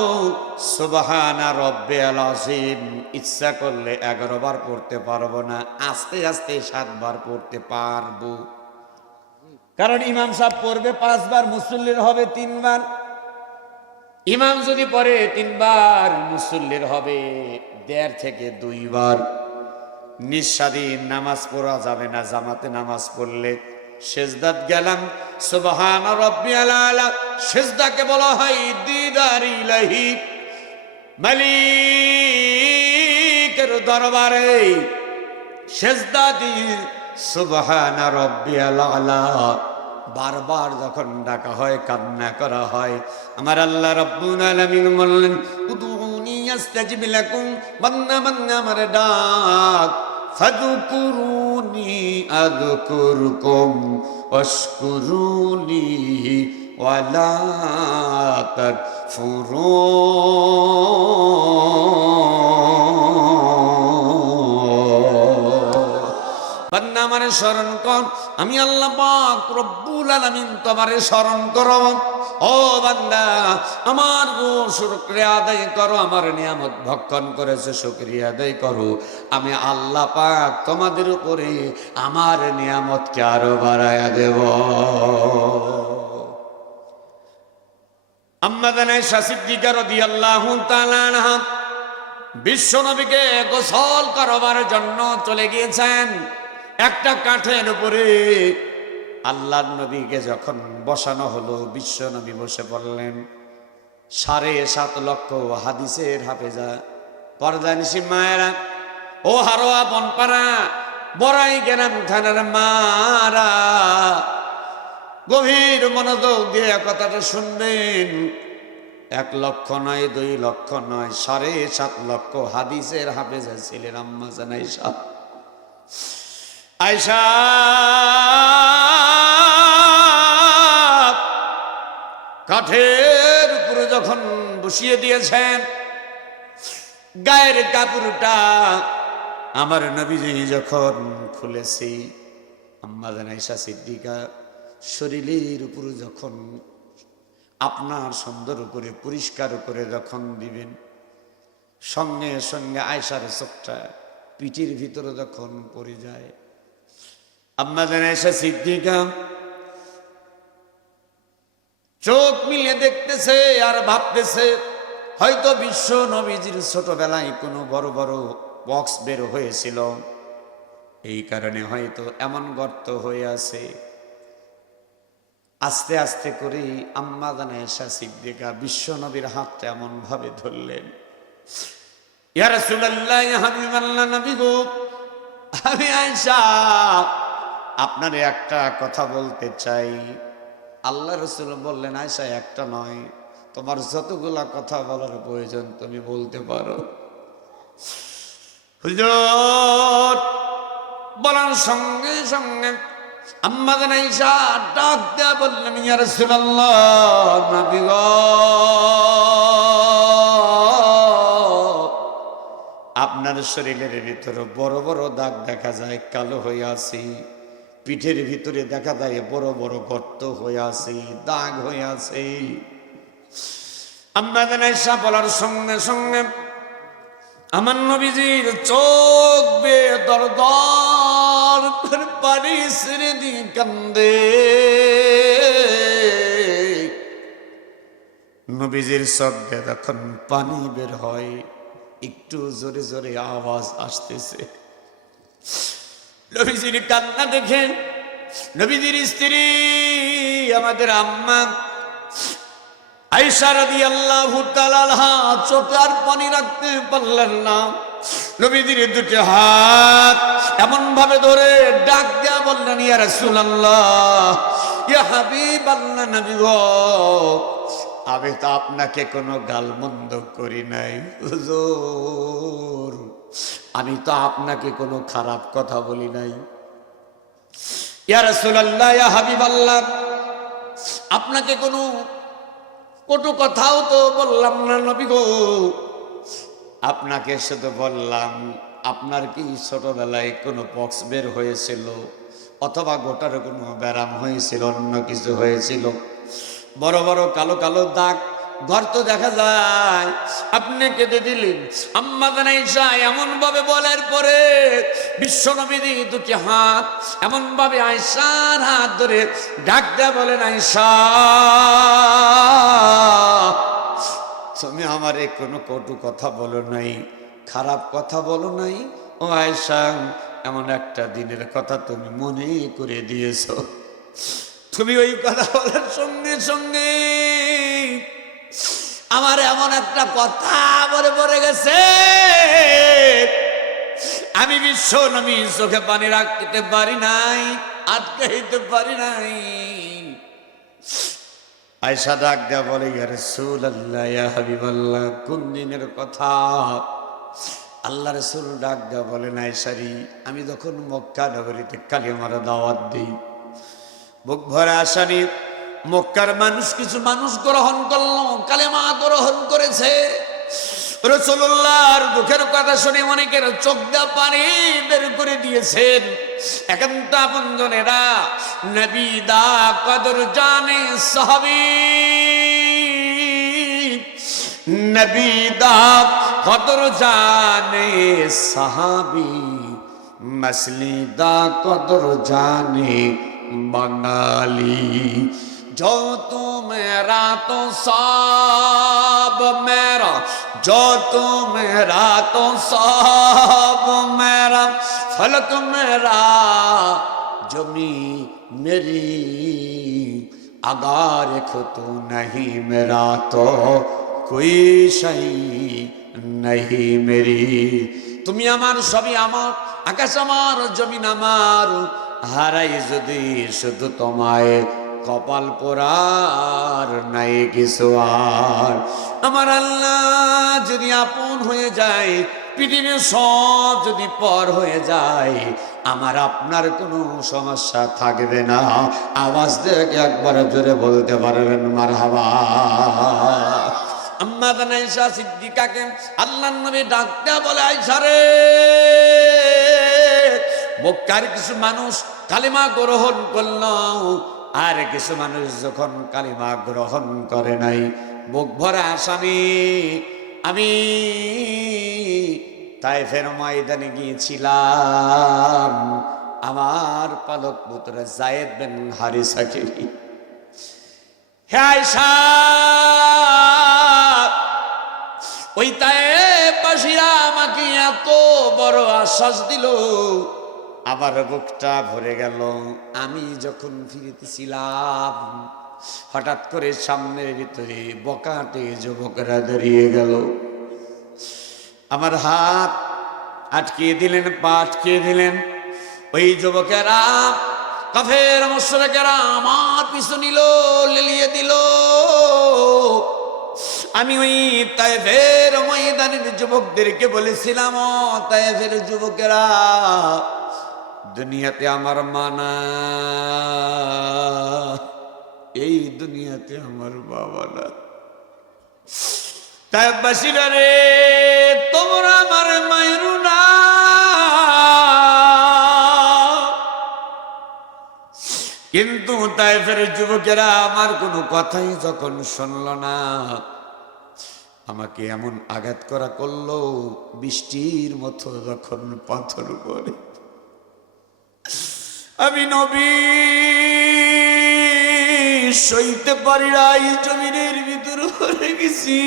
সুবহানা রাব্বিয়াল আযীম ইচ্ছা করলে 11 বার পড়তে পারবো না, আস্তে আস্তে 7 বার পড়তে পারবো। কারণ ইমাম সাহেব পড়বে 5 বার, মুসল্লির হবে 3 বার। ইমাম যদি পড়ে 3 বার, মুসল্লির হবে 1.5 থেকে 2 বার। নিঃস্বাধীন নামাজ পড়া যাবে না জামাতে নামাজ পড়লে। সেজদাত গেলাম, সুবহানা রাব্বিয়াল আলা, সেজদাকে বলা হয় দিদার ইলাহি, মালিকের দরবারে সেজদা দি সুবহানা রাব্বিয়াল আলা। বারবার যখন ডাকা হয়, কান্না করা হয়, আমার আল্লাহ রাব্বুল আলামিন বললেন, উদউনি আস্তাজিব লাকুম, বান্দা বান্দা আমার ডাক, ফাযকুরুনি আযকুরকুম ওয়াশকুরুনি ওয়ালা তাকফুরুন। বান্দা আমারে স্মরণ কর, আমি আল্লাহ পাক রব্বুল আলামিন তোমারে স্মরণ করব। ও বান্দা, আমার শুকরিয়া আদায় করো, আমার নিয়ামত ভক্ষণ করেছে শুকরিয়া আদায় করো। আমি আল্লাহ পাক তোমাদের উপরে আমার নিয়ামতকে আরো বাড়ায়া দেব। আম্মা আয়েশা সিদ্দিকা রাদিয়াল্লাহু তাআলা আনহা বিশ্ব নবীকে গোসল করবার জন্য চলে গিয়েছেন। একটা কাঠের উপরে আল্লাহর নবীকে যখন বসানো হলো, বিশ্ব নবী বসে পড়লেন। 7.5 লক্ষ হাদিসের হাফেজা পর্দানিসী মায়েরা, ও হারোয়া বনপাড়া, বড়াই গ্রাম থানার মারা, গভীর মনোযোগ দিয়ে কথাটা শুনবেন। 1 লক্ষ নয়, 2 লক্ষ নয়, 7.5 লক্ষ হাদিসের হাফেজা ছিলেন আম্মা জান আয়েশা। আয়েশা কাঠের উপরে যখন বসিয়ে দিয়েছেন, গায়ের কাপড়টা আমার নবীজি যখন খুলেছি, আম্মা জান আয়েশা সিদ্দিকা শরীরের উপরে যখন আপনার সুন্দর করে পরিষ্কার করে যখন দিবেন, সঙ্গে সঙ্গে আয়েশার চোখটা পিঠের ভিতরে যখন পড়ে যায়, আম্মা জান আয়েশা সিদ্দিকা চোখ মিলিয়ে দেখতেছে আর ভাবতেছে, হয়তো বিশ্ব নবীজির ছোটবেলায় কোনো বড় বড় বক্স বের হয়েছিল, এই কারণে হয়তো এমন গর্ত হয়ে আছে। আস্তে আস্তে করে আম্মা জান আয়েশা সিদ্দিকা বিশ্ব নবীর হাতটা এমন ভাবে ধরলেন, ইয়া রাসূলুল্লাহ, ইয়া হাবিবাল্লাহ, নবী গো, আমি আয়েশা আপনারে একটা কথা বলতে চাই। আল্লাহ রাসূল বললেন, আয়েশা একটা নয়, তোমার যতগুলা কথা বলার প্রয়োজন তুমি বলতে পারো। হুজুর বলার সঙ্গে সঙ্গে আম্মা জান আয়েশা ডাক দেয়া বললেন, ইয়া রাসূলুল্লাহ, নবী গো, আপনার শরীরের ভিতরে বড় বড় দাগ দেখা যায়, কালো হয়ে আছে, পিঠের ভিতরে দেখা যায় বড় বড় গর্ত হয়ে আছে, দাগ হয়ে আছে। আম্মা জান আয়েশা বলার সঙ্গে সঙ্গে আমার নবীজির চোখ বেয়ে দর দর করে পানি ছেড়ে দিয়ে কান্দে। নবীজির চোখ দিয়ে যখন পানি বের হয়, একটু জোরে জোরে আওয়াজ আসতেছে। নবীজির কান্না দেখে নবীজির স্ত্রী আমাদের আম্মা আয়েশা রাদিয়াল্লাহু তাআলা আনহা চোখে আর পানি রাখতে পারলেন না। নবীজির দুটি হাত এমন ভাবে ধরে ডাক দেয়া বললেন, ইয়া রাসূলুল্লাহ, ইয়া হাবিবাল্লাহ, নবী গো, আমি তো আপনাকে কোনো গালমন্দ করি নাই হুজুর, আমি তো আপনাকে কোনো খারাপ কথা বলি নাই। ইয়া রাসূলুল্লাহ, ইয়া হাবিবাল্লাহ, আপনাকে কোনো কটু কথাও তো বললাম না নবী গো, আপনাকে শুধু বললাম, আপনার কি ছোটবেলায় কোনো পক্স বের হয়েছিল, অথবা গোটার কোনো ব্যারাম হয়েছিল, অন্য কিছু হয়েছিল, বড় বড় কালো কালো দাগ গর্ত দেখা যায়, আপনি কেঁদে দিলেন। আম্মা জান আয়েশা এমন ভাবে বলার পরে বিশ্ব নবীজি দুটি হাত এমন ভাবে আয়েশার হাত ধরে ডাক দেয়া বলেন, আয়েশা, তুমি আমারে কোনো কটু কথা বলো নাই, খারাপ কথা বলো নাই। ও আয়েশা, এমন একটা দিনের কথা তুমি মনে করে দিয়েছো, তুমি ওই কথা বলার সঙ্গে সঙ্গে আমার এমন একটা কথা মনে পড়ে গেছে, আমি বিশ্ব নবী চোখে পানি রাখতে পারি নাই, আটকাইতে পারি নাই। আয়েশা ডাক দেয়া বলে, ইয়া রাসূলুল্লাহ, ইয়া হাবিবাল্লাহ, কোন দিনের কথা? আল্লাহ রাসূল ডাক দেয়া বলেন, আয়েশারি, আমি যখন মক্কা নগরীতে কালিমার দাওয়াত দিই, বুক ভরা আশারি মক্কার মানুষ কিছু মানুষ গ্রহণ করলো, কালেমা গ্রহণ করেছে। রাসূলুল্লাহর মুখের কথা শুনে অনেকের চোখ দিয়ে পানি বের করে দিয়েছেন। একান্ত আপনজনেরা, নবী দা কদর জানে সাহাবী, নবী দা কদর জানে সাহাবী, মসলি দা কদর জানে বাঙালি। जो तू मेरा तो सब मेरा, जो तू मेरा तो सब मेरा, फलक मेरा जमी मेरी, अगर तू नहीं मेरा तो कोई शई नहीं मेरी। তুমি আমার, সবই আমার, আকাশ আমার, জমিন আমার, হারাই যদি শুধু তোমায়, কপাল পোড়ার নাই কিছু আর। আমার আল্লাহ যদি আপন হয়ে যায়, পৃথিবীর সব যদি পর হয়ে যায়, আমার আপনার কোনো সমস্যা থাকবে না। আওয়াজ দেখে একবার জোরে বলতে পারবেন মারহাবা। আম্মা জান আয়েশা সিদ্দিকাকে আল্লাহর নবী ডাকতে বলে, আয়েশা রে, মক্কার কিছু মানুষ কালিমা গ্রহণ করল, আর কিছু মানুষ যখন কালিমা গ্রহণ করে নাই, বুক ভরা আসামি। আমি তায়েফের ময়দানে গিয়েছিলাম আমার পালক পুত্র যায়েদ বিন হারিসাকে। হে আয়েশা, ওই তায়েফবাসীরা আমাকে এত বড় আশ্বাস দিল, আমার বুকটা ভরে গেল। আমি যখন ফিরতেছিলাম, হঠাৎ করে সামনের ভিতরে বকাটে যুবকরা দাঁড়িয়ে গেল। আমার হাত আটকিয়ে দিলেন, পা আটকিয়ে দিলেন। ওই যুবকেরা, কাফের মুশরিকেরা আমার পিছু নিল, লেলিয়ে দিল। আমি ওই তায়েফের ময়দানের যুবকদেরকে বলেছিলাম, ও তায়েফের যুবকেরা, দুনিয়াতে আমার মানা, এই দুনিয়াতে আমার বাবা না। তায়েফবাসীরা রে, তোমরা আমার মায়েরু না। কিন্তু তায়েফের যুবকেরা আমার কোনো কথাই যখন শুনল না, আমাকে এমন আঘাত করা করলো, বৃষ্টির মতো যখন পাথর পড়ে। আমি নবী সইতে পারি না, এই জমিনের ভিতর পড়ে গেছি।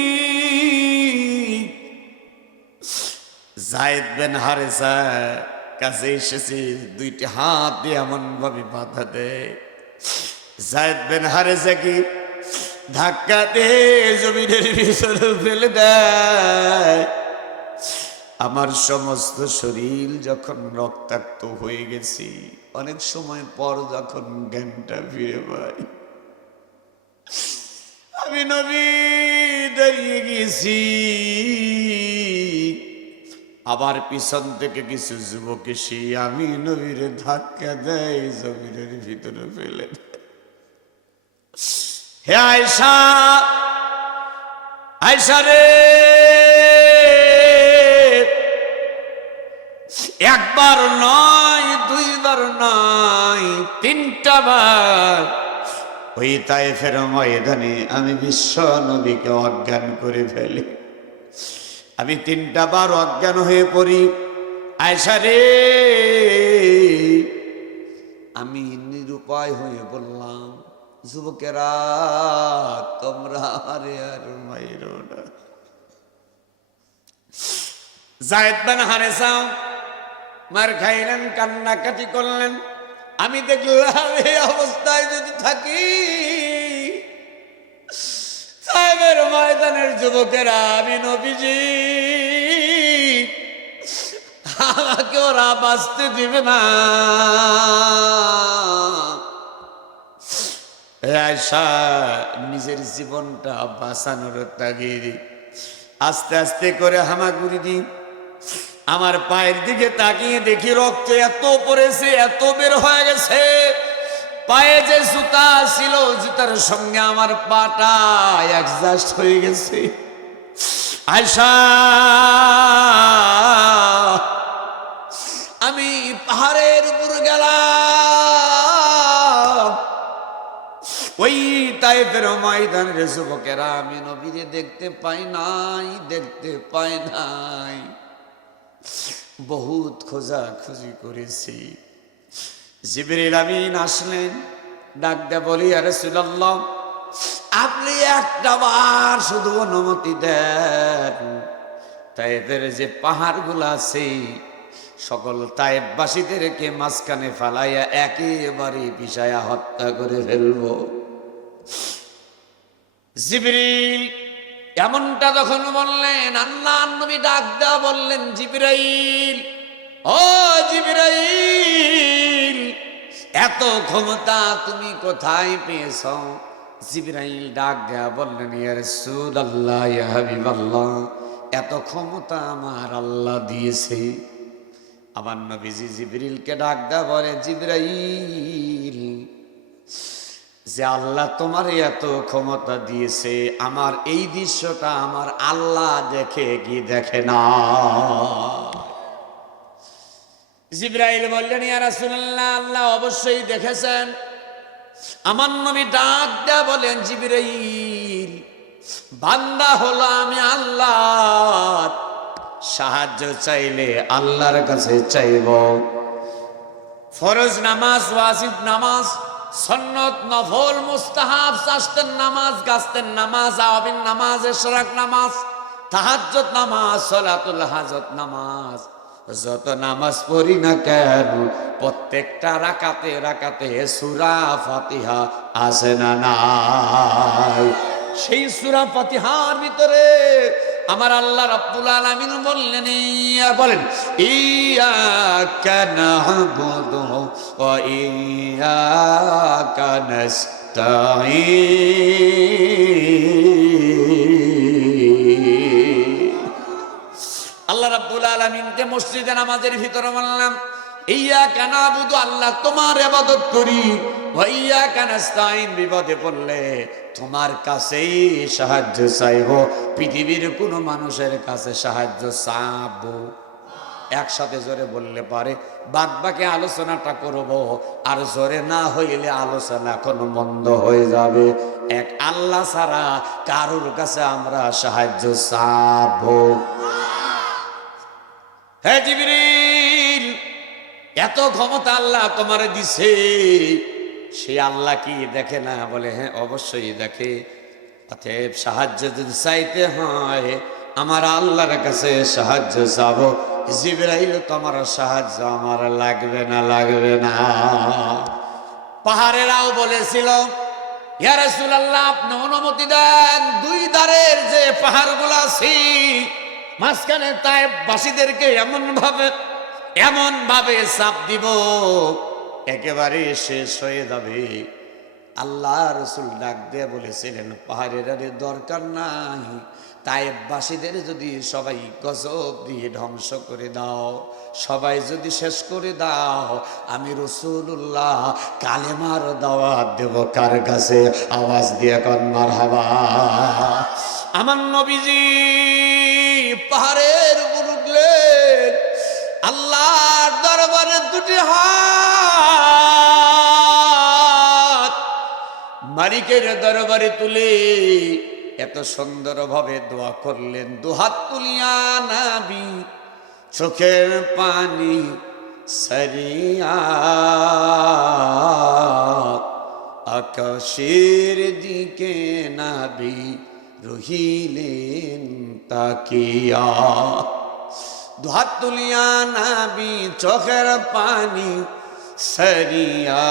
যায়েদ বিন হারেসা কাছে এসেছে, দুইটি হাত দিয়ে এমন ভাবে বাধা দেয়, যায়েদ বিন হারেসাকে ধাক্কা দিয়ে জমিনের ভিতরে ফেলে দেয়। আমার সমস্ত শরীর যখন রক্তাক্ত হয়ে গেছি, অনেক সময় পর যখন জ্ঞানটা ফিরে পাই, আমি নবী দাঁড়িয়ে গেছি। আবার পিছন থেকে কিছু যুবক এসে আমি নবীর ধাক্কা দেয়, জমিনের ভিতরে ফেলে দেয়। হে আয়েশা, আয়েশা রে, একবার নয়, দুইবার নয়, 3টা বার ওই তায়েফের ময়দানে আমি বিশ্ব নবীকে অজ্ঞান করে ফেলি। আমি 3টা বার অজ্ঞান হয়ে পড়ি। আয়েশা রে, আমি নিরুপায় হয়ে বললাম, যুবকেরা, তোমরা আরে আর মাইরো না। যায়েদ বিন হারেসা মার খাইলেন, কান্নাকাটি করলেন। আমি দেখলাম এই অবস্থায় যদি থাকি, তায়েফের ময়দানের যুবকেরা, আমি নবীজি, আমাকে ওরা বাঁচতে দিবে না। আয়েশা নিজের জীবনটা বাঁচানোর তাগিদ আস্তে আস্তে করে হামাগুড়ি দি। আমার পায়ের দিকে তাকিয়ে দেখি রক্ত এত পড়েছে, এত বের হয়ে গেছে। পায়ে যে জুতা ছিল, জুতার সঙ্গে আমার পাটা অ্যাডজাস্ট হয়ে গেছে। আয়েশা, আমি পাহাড়ের উপর গেলাম। ওই তায়েফের ময়দানের যুবকেরা, আমি নবীরে দেখতে পাই নাই, দেখতে পাই নাই। বহুত খোঁজাখুঁজি করেছি। জিবরিল আমিন আসলেন, ডাক দিয়ে বলি, ইয়া রাসূলুল্লাহ, আপনি একটা বার শুধু অনুমতি দেন, তায়েফের যে পাহাড়গুলো আছে, সকল তায়েফবাসীদেরকে মাঝখানে ফালাইয়া একেবারে পিছায়া হত্যা করে ফেলব। জিবরিল এমনটা যখন বললেন, আল্লাহর নবী ডাক দেয়া বললেন, জিবরাইল, ও জিবরাইল, এত ক্ষমতা তুমি কোথায় পেয়েছ? জিবরাইল ডাক দেয়া বললেন, ইয়া রাসূলুল্লাহ, ইয়া হাবিবাল্লাহ, এত ক্ষমতা আমার আল্লাহ দিয়েছে। আমার নবীজি জিবরিলকে ডাক দেয়া বলে, জিবরাইল, যে আল্লাহ তোমার এত ক্ষমতা দিয়েছে, আমার এই দৃশ্যটা আমার আল্লাহ দেখে কি দেখে না? জিবরাইল বললেন, ইয়া রাসূলুল্লাহ, আল্লাহ অবশ্যই দেখেছেন। আমার নবী ডাক দেয়া বলেন, জিবরাইল, বান্দা হলো আমি আল্লাহ, সাহায্য চাইলে আল্লাহর কাছে চাইব। ফরজ নামাজ, ওয়াজিব নামাজ, সুন্নত, নফল, মুস্তাহাব, চাষতের নামাজ, গাছতের নামাজ, আওয়াবিন নামাজ, ইশরাক নামাজ, তাহাজ্জুদ নামাজ, সালাতুল হাজত নামাজ, যত নামাজ পড়ি না কেন প্রত্যেকটা রাকাতে রাকাতে সূরা ফাতিহা আছে না নাই? সেই সূরা ফাতিহার ভিতরে আমার আল্লাহ রাব্বুল আলামিন বললেন, বলেন, ইয়্যাকা না'বুদু ওয়া ইয়্যাকা নাস্তাঈন। আল্লাহ রাব্বুল আলামিনকে মসজিদে নামাজের ভিতরে বললাম, ইয়্যাকা না'বুদু, আল্লাহ তোমার ইবাদত করি, ওয়া ইয়্যাকা নাস্তাঈন, বিপদে পড়লে তোমার কাছেই সাহায্য চাইবো, পৃথিবীর কোনো মানুষের কাছে সাহায্য চাবো। একসাথে জোরে বললে পারে বাদ বাকি আলোচনাটা করব, আর জোরে না হইলে আলোচনা এখন বন্ধ হয়ে যাবে। এক আল্লাহ ছাড়া কারোর কাছে আমরা সাহায্য চাবো? হে জিবরিল, এত ক্ষমতা আল্লাহ তোমারে দিছে, সে আল্লাহ কি দেখে না? বলে, হ্যাঁ অবশ্যই দেখে। অতএব সাহায্য যদি চাইতে হয় আমার আল্লাহর কাছে সাহায্য চাবো। জিবরাইল, তোমার সাহায্য আমার লাগবে না, লাগবে না। পাহাড়েরাও বলেছিল, ইয়া রাসূলুল্লাহ, আপনি অনুমতি দেন, দুই ধারের যে পাহাড়গুলো আছে মাঝখানে তায়েফবাসীদেরকে এমন ভাবে চাপ দিব একেবারে শেষ হয়ে যাবে। আল্লাহ রাসূল ডাক দিয়ে বলেছিলেন, পাহাড়ের দরকার নাই, তায়েফবাসীদের যদি সবাই গজব দিয়ে ধ্বংস করে দাও, সবাই যদি শেষ করে দাও, আমি রাসূলুল্লাহ কালেমার দাওয়াত দেব কার কাছে? আওয়াজ দিয়ে কোন মারহাবা। আমার নবীজি পাহাড়ের উপর উঠলেন, আল্লাহর দরবারে দুটি হাত মালিকের দরবারে তুলে এত সুন্দর ভাবে দোয়া করলেন। দুহাত তুলিয়া নবী চোখের পানি সরিয়া আকাশের দিকে নবী রহিলেন তাকিয়া। দুহাত তুলিয়া নবী চোখের পানি সরিয়া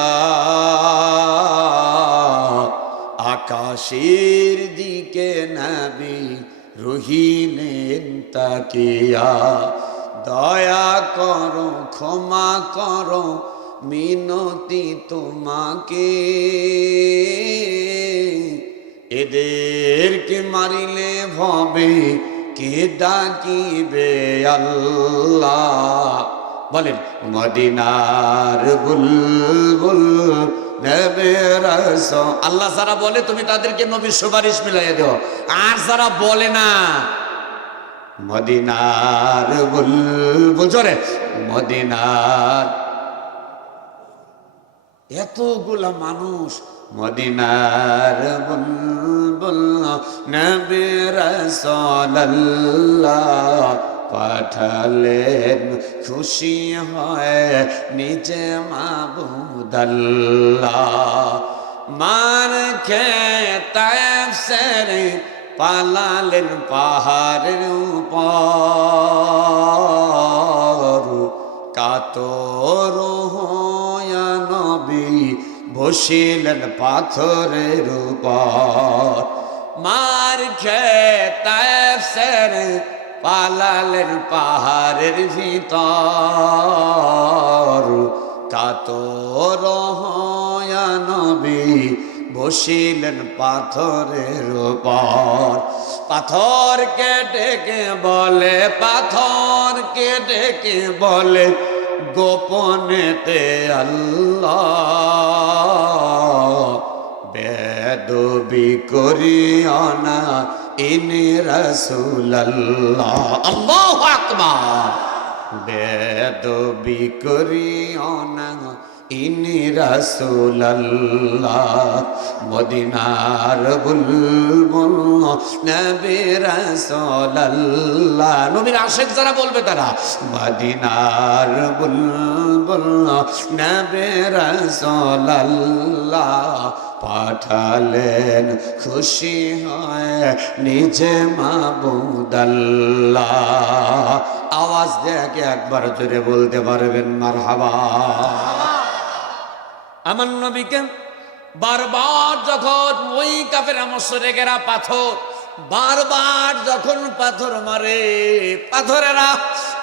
আকাশের দিকে নবী রহিলেন তাকিয়া। দয়া করো, ক্ষমা করো, মিনতি তোমাকে, এদেরকে মারিলে ভবে কে ডাকিবে আল্লাহ। বলেন, মদিনার বুলবুল নবী রাসূল। আল্লাহ যারা বলে তুমি তাদেরকে নবীর সুপারিশ মিলাইয়া দাও, আর যারা বলে না, মদিনার বুলবুল, জোরে মদিনার, এতগুলা মানুষ মদিনার বুলবুল নবী রাসূলুল্লাহ পাঠালেন, খুশি হয় নিজে মাবুদ আল্লাহ। মার খেয়ে তায়েফ সেরে পালালেন পাহাড়ের উপর, কাতর হইয়া নবী বসিলেন পাথরের উপর। মার খেয়ে তায়েফ সেরে পালালেন পাহাড়ের ভিতর, কাতর হয়া নবী বসিলেন পাথরের উপর। পাথরকে ডেকে বলে, পাথরকে ডেকে বলে গোপনেতে আল্লাহ, বেদবি করিও না ইনি রাসূলুল্লাহ। আল্লাহু আকবার। বেদবি করিও না ইনি রাসূলুল্লাহ, মদিনার বুলবুল নবী রাসূলুল্লাহ। নবীর আশিক যারা বলবে তারা মদিনার বুলবুল নবী রাসূলুল্লাহ, পাঠালেন খুশি হয় নিজে মাবুদ আল্লাহ। আওয়াজ দেখে একবার জোরে বলতে পারবেন মারহাবা। আমার নবীকে বারবার যখন ওই কাফেররা মুশরিকেরা পাথর বারবার যখন পাথর মারে, পাথরেরা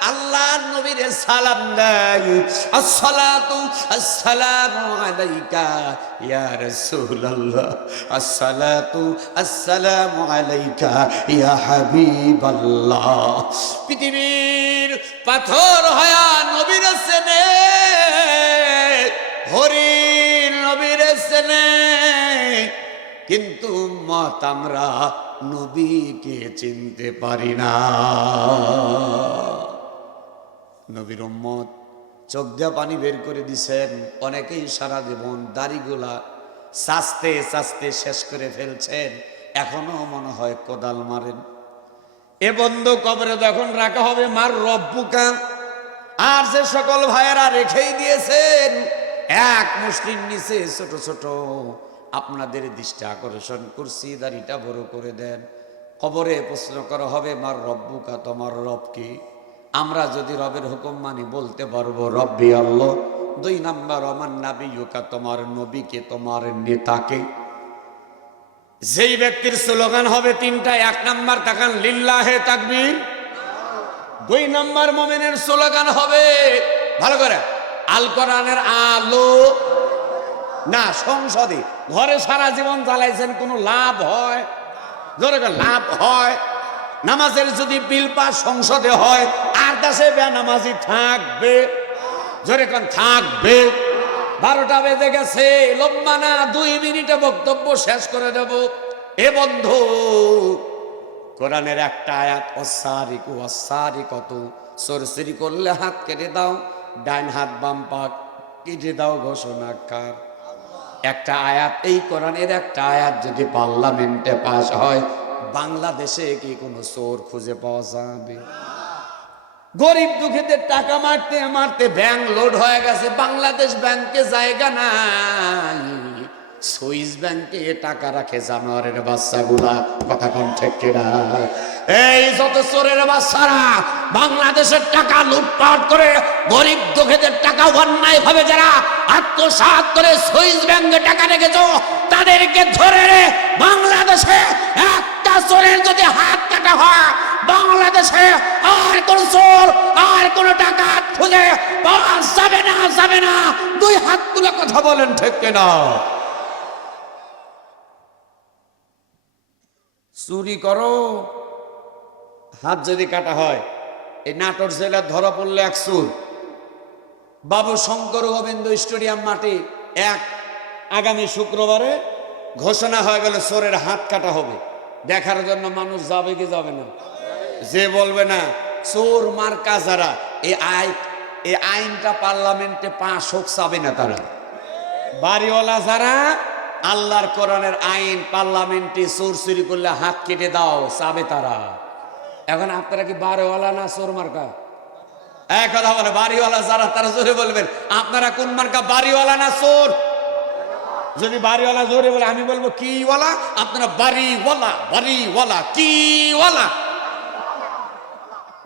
আল্লাহর নবীর সালাম দেয়, আসসালাতু আসসালামু আলাইকা ইয়া রাসূলুল্লাহ, আসসালাতু আসসালামু আলাইকা ইয়া হাবিবাল্লাহ। পৃথিবীর পাথর হয়া নবীর সেনে, হরির নবীর সেনে, কিন্তু উম্মত আমরা নবীকে চিনতে পারি না। নবীর উম্মত চোখ দিয়া পানি বের করে দিছেন, অনেকেই সারা জীবন দাড়িগুলা চাচতে চাচতে শেষ করে ফেলছেন, এখনো মনে হয় কোদাল মারেন। এ বন্ধ কবরে যখন রাখা হবে মার রব্বুকা, আর যে সকল ভাইয়েরা রেখেই দিয়েছেন এক মুষ্টির নিচে ছোট ছোট, আপনাদের দৃষ্টি আকর্ষণ করছি, দাড়িটা বড় করে দেন। কবরে প্রশ্ন করা হবে মার রব্বুকা, তোমার রব কি? আমরা যদি রবের হুকুম মানি বলতে পারবো রব্বি আল্লাহ। 2 নাম্বার আমার নাবিয়ুকা, তোমার নবীকে, তোমার নেতাকে। যেই ব্যক্তির স্লোগান হবে 3টা, 1 নাম্বার তাকান লিল্লাহে তাকবীর। 2 নাম্বার মুমিনের স্লোগান হবে ভালো করে আল কোরআনের আলো। না সংসদে ঘরে সারা জীবন জ্বালাইছেন, কোনো লাভ হয়? জোরে লাভ হয়? নামাজের যদি বিল পাস সংসদে হয়, আর দেশে বেনামাজি থাকবে? জোরে কোন থাকবে? 12টা বেজে গেছে, লম্বা না 2 মিনিটে বক্তব্য শেষ করে দেব। এ বন্ধু, কোরআনের একটা আয়াত, অসারিকু অসারিকতু, চোরচুরি করলে হাত কেটে দাও, ডাইন হাত বাম পা কেটে দাও, ঘোষণা কার? একটা আয়াত, এই কোরআনের একটা আয়াত যদি পার্লামেন্টে পাস হয়, বাংলাদেশে কি কোনো চোর খুঁজে পাওয়া যাবে? গরিব দুঃখীদের টাকা মারতে মারতে ব্যাংক লোড হয়ে গেছে, বাংলাদেশ ব্যাংকে জায়গা নাই, সুইস ব্যাংকে টাকা রাখে জানোয়ারের বাচ্চাগুলা। কথা কোন ঠিক কিনা? এই যত চোরের বাচ্চারা বাংলাদেশের টাকা লুটপাট করে, গরিব দুঃখীদের টাকা অন্যায় ভাবে যারা আত্মসাৎ করে সুইস ব্যাংকে টাকা রেখেছ, তাদেরকে ধরে বাংলাদেশে একটা চোরের যদি হাত কাটা হয়, বাংলাদেশে আর কোন চোর আর কোন টাকা খুঁজে পাওয়া যাবে না, যাবে না। 2 হাত তুলে কথা বলেন ঠিক কিনা? চুরি করো, হাত যদি কাটা হয়, এই নাটোর জেলার ধরা পড়লে এক চোর, বাবু শঙ্কর গোবিন্দ স্টেডিয়াম মাঠে আগামী শুক্রবারে ঘোষণা হয়ে গেল চোরের হাত কাটা হবে। দেখার জন্য মানুষ যাবে কি যাবে না? যে বলবে না চোর মার্কা যারা, এই আইনটা পার্লামেন্টে পাস হোক চাবে না তারা। বাড়িওয়ালা যারা আল্লাহর কোরআনের আইন পার্লামেন্টে চোর চুরি করলে হাত কেটে দাও চাবে তারা। এখন আপনারা কি বাড়িওয়ালা না চোর মার্কা? এক কথা বলে বাড়িওয়ালা যারা তারা জোরে বলবেন, আপনারা কোন মার্কা, বাড়িওয়ালা না চোর? যদি বাড়িওয়ালা জোরে বলে, আমি বলবো কি ওয়ালা, আপনারা বাড়িওয়ালা, বাড়িওয়ালা কি ওয়ালা।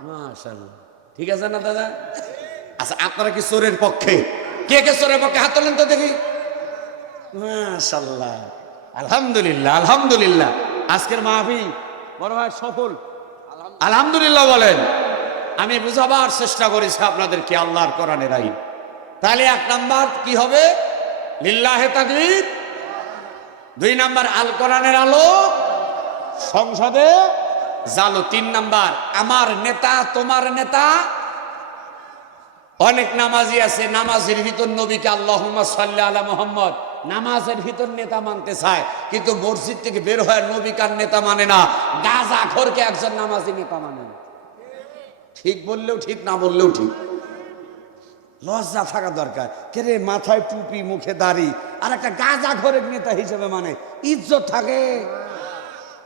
মাশাআল্লাহ, ঠিক আছে না দাদা? আচ্ছা, আপনারা কি চোরের পক্ষে? কে কে চোরের পক্ষে হাত তোলেন তো দেখি। মাশাআল্লাহ, আলহামদুলিল্লাহ, আলহামদুলিল্লাহ। আজকের মাহফিল বড় ভাই সফল, আলহামদুলিল্লাহ বলেন। আমি বুঝাবার চেষ্টা করেছি আপনাদেরকে আল্লাহর কোরআনের আইন। তাহলে 1 নাম্বার কি হবে? লিল্লাহে তাকবীর। 2 নাম্বার আল কোরআনের আলো, সংসদে জালো। 3 নাম্বার আমার নেতা তোমার নেতা। অনেক নামাজি আছে নামাজের ভিতর নবীকে আল্লাহুম্মা সাল্লি আলা মুহাম্মদ নামাজের ভিতর নেতা মানতে চায়, কিন্তু মসজিদ থেকে বের হয় নবীকার নেতা মানে না, গাঁজাখোরকে একজন নামাজি নেতা মানে না। ঠিক বললেও ঠিক, না বললেও ঠিক। লজ্জা থাকা দরকার। কে মাথায় টুপি মুখে দাড়ি আর একটা গাঁজাখোরের নেতা হিসেবে মানে ইজ্জত থাকে?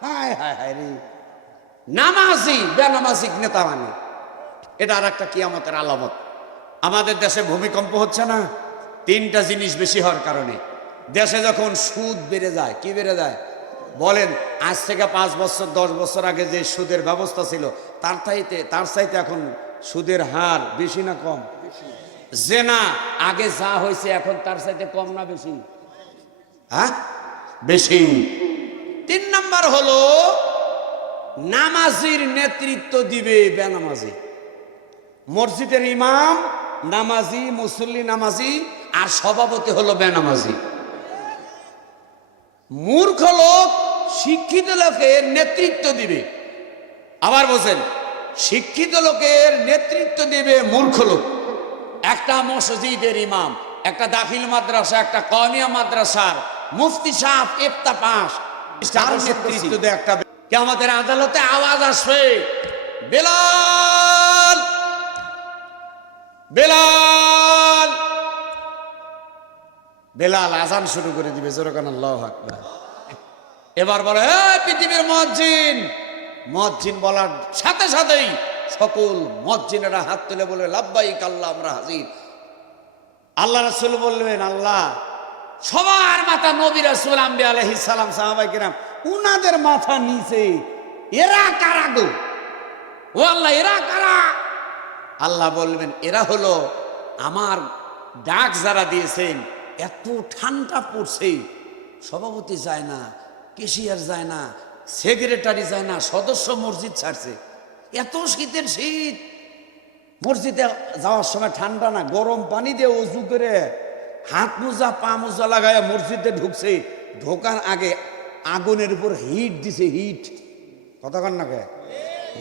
হায় হায় হায় রে, নামাজি বেনামাজিক নেতা মানে এটা আর একটা কিয়ামতের আলামত। আমাদের দেশে ভূমিকম্প হচ্ছে না, 3টা জিনিস বেশি হওয়ার কারণে। দেশে যখন সুদ বেড়ে যায়, কি বেড়ে যায় বলেন? আজ থেকে 5 বছর 10 বছর আগে যে সুদের ব্যবস্থা ছিল তার চাইতে এখন সুদের হার বেশি না কম? জেনা আগে যা হয়েছে এখন তার চাইতে কম না বেশি? হ্যাঁ, বেশি। 3 নাম্বার হলো নামাজির নেতৃত্ব দিবে বেনামাজি। মসজিদের ইমাম নামাজি, মুসল্লি নামাজি, আর সভাপতি হলো বেনামাজি। মূর্খ লোক শিক্ষিত লোকের নেতৃত্ব দিবে। আবার বলছেন, শিক্ষিত লোকের নেতৃত্ব দিবে মূর্খ লোক। একটা মসজিদের ইমাম, একটা দাখিল মাদ্রাসা, একটা কওমিয়া মাদ্রাসার মুফতি সাহেব ইফতা পাস, তার নেতৃত্ব দেয় একটা। কিয়ামতের আদালতে আওয়াজ আসবে, বেলাল বেলাল বেলাল আজান শুরু করে দিবে। জোরকান আল্লাহু আকবার। এবার বলে পৃথিবীর মুয়াজ্জিন। মুয়াজ্জিন বলার সাথে সাথেই সকল মুয়াজ্জিনেরা হাত তুলে বলে লাব্বাইক আল্লাহ, আমরা হাজির। আল্লাহ রাসূল বলবেন, আল্লাহ সবার মাথা নবী রাসূল আম্বিয়া আলাইহিস সালাম সাহাবায়ে কেরাম উনাদের মাথা নিচে, এরা কারা গো? ও আল্লাহ, এরা কারা? আল্লাহ বলবেন, এরা হলো আমার ডাক যারা দিয়েছেন। এত ঠান্ডা পড়ছে, সভাপতি যায় না, কেশিয়ার যায় না, সেক্রেটারি যায় না, সদস্য মসজিদ ছাড়ছে। এত শীতের শীত, মসজিদে যাওয়ার সময় ঠান্ডা না, গরম পানি দিয়ে উজু করে হাত মোজা পা মোজা লাগায় মসজিদে ঢুকছে। ঢোকার আগে আগুনের উপর হিট দিছে, হিট। কথা কন না,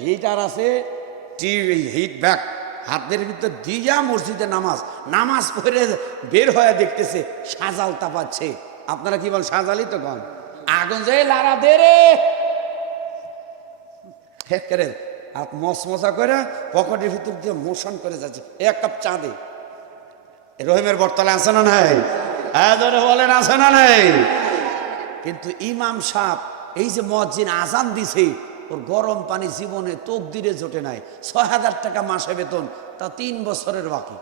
হিট আর আছে হিট ব্যাগ হাতের ভিতর দিয়া মসজিদে নামাজ পড়ে বের হয়ে দেখতেছে সাজাল তাপাচ্ছে। আপনারা কি বলেন? সাজালি তো কন, আগুন যে লারা দে রে করে হাত মশমশা করে পকেটের ভিতর দিয়ে মোশন করে যাচ্ছে। 1 কাপ চা দে। রহিমের বটতলা আছে না নাই? বলেন আছে না নাই? কিন্তু ইমাম সাহেব এই যে মুয়াজ্জিন আজান দিছে, ওর গরম পানি জীবনে তকদিরে জোটে নাই। 6000 টাকা মাসে বেতন, তা 3 বছরের বাকি।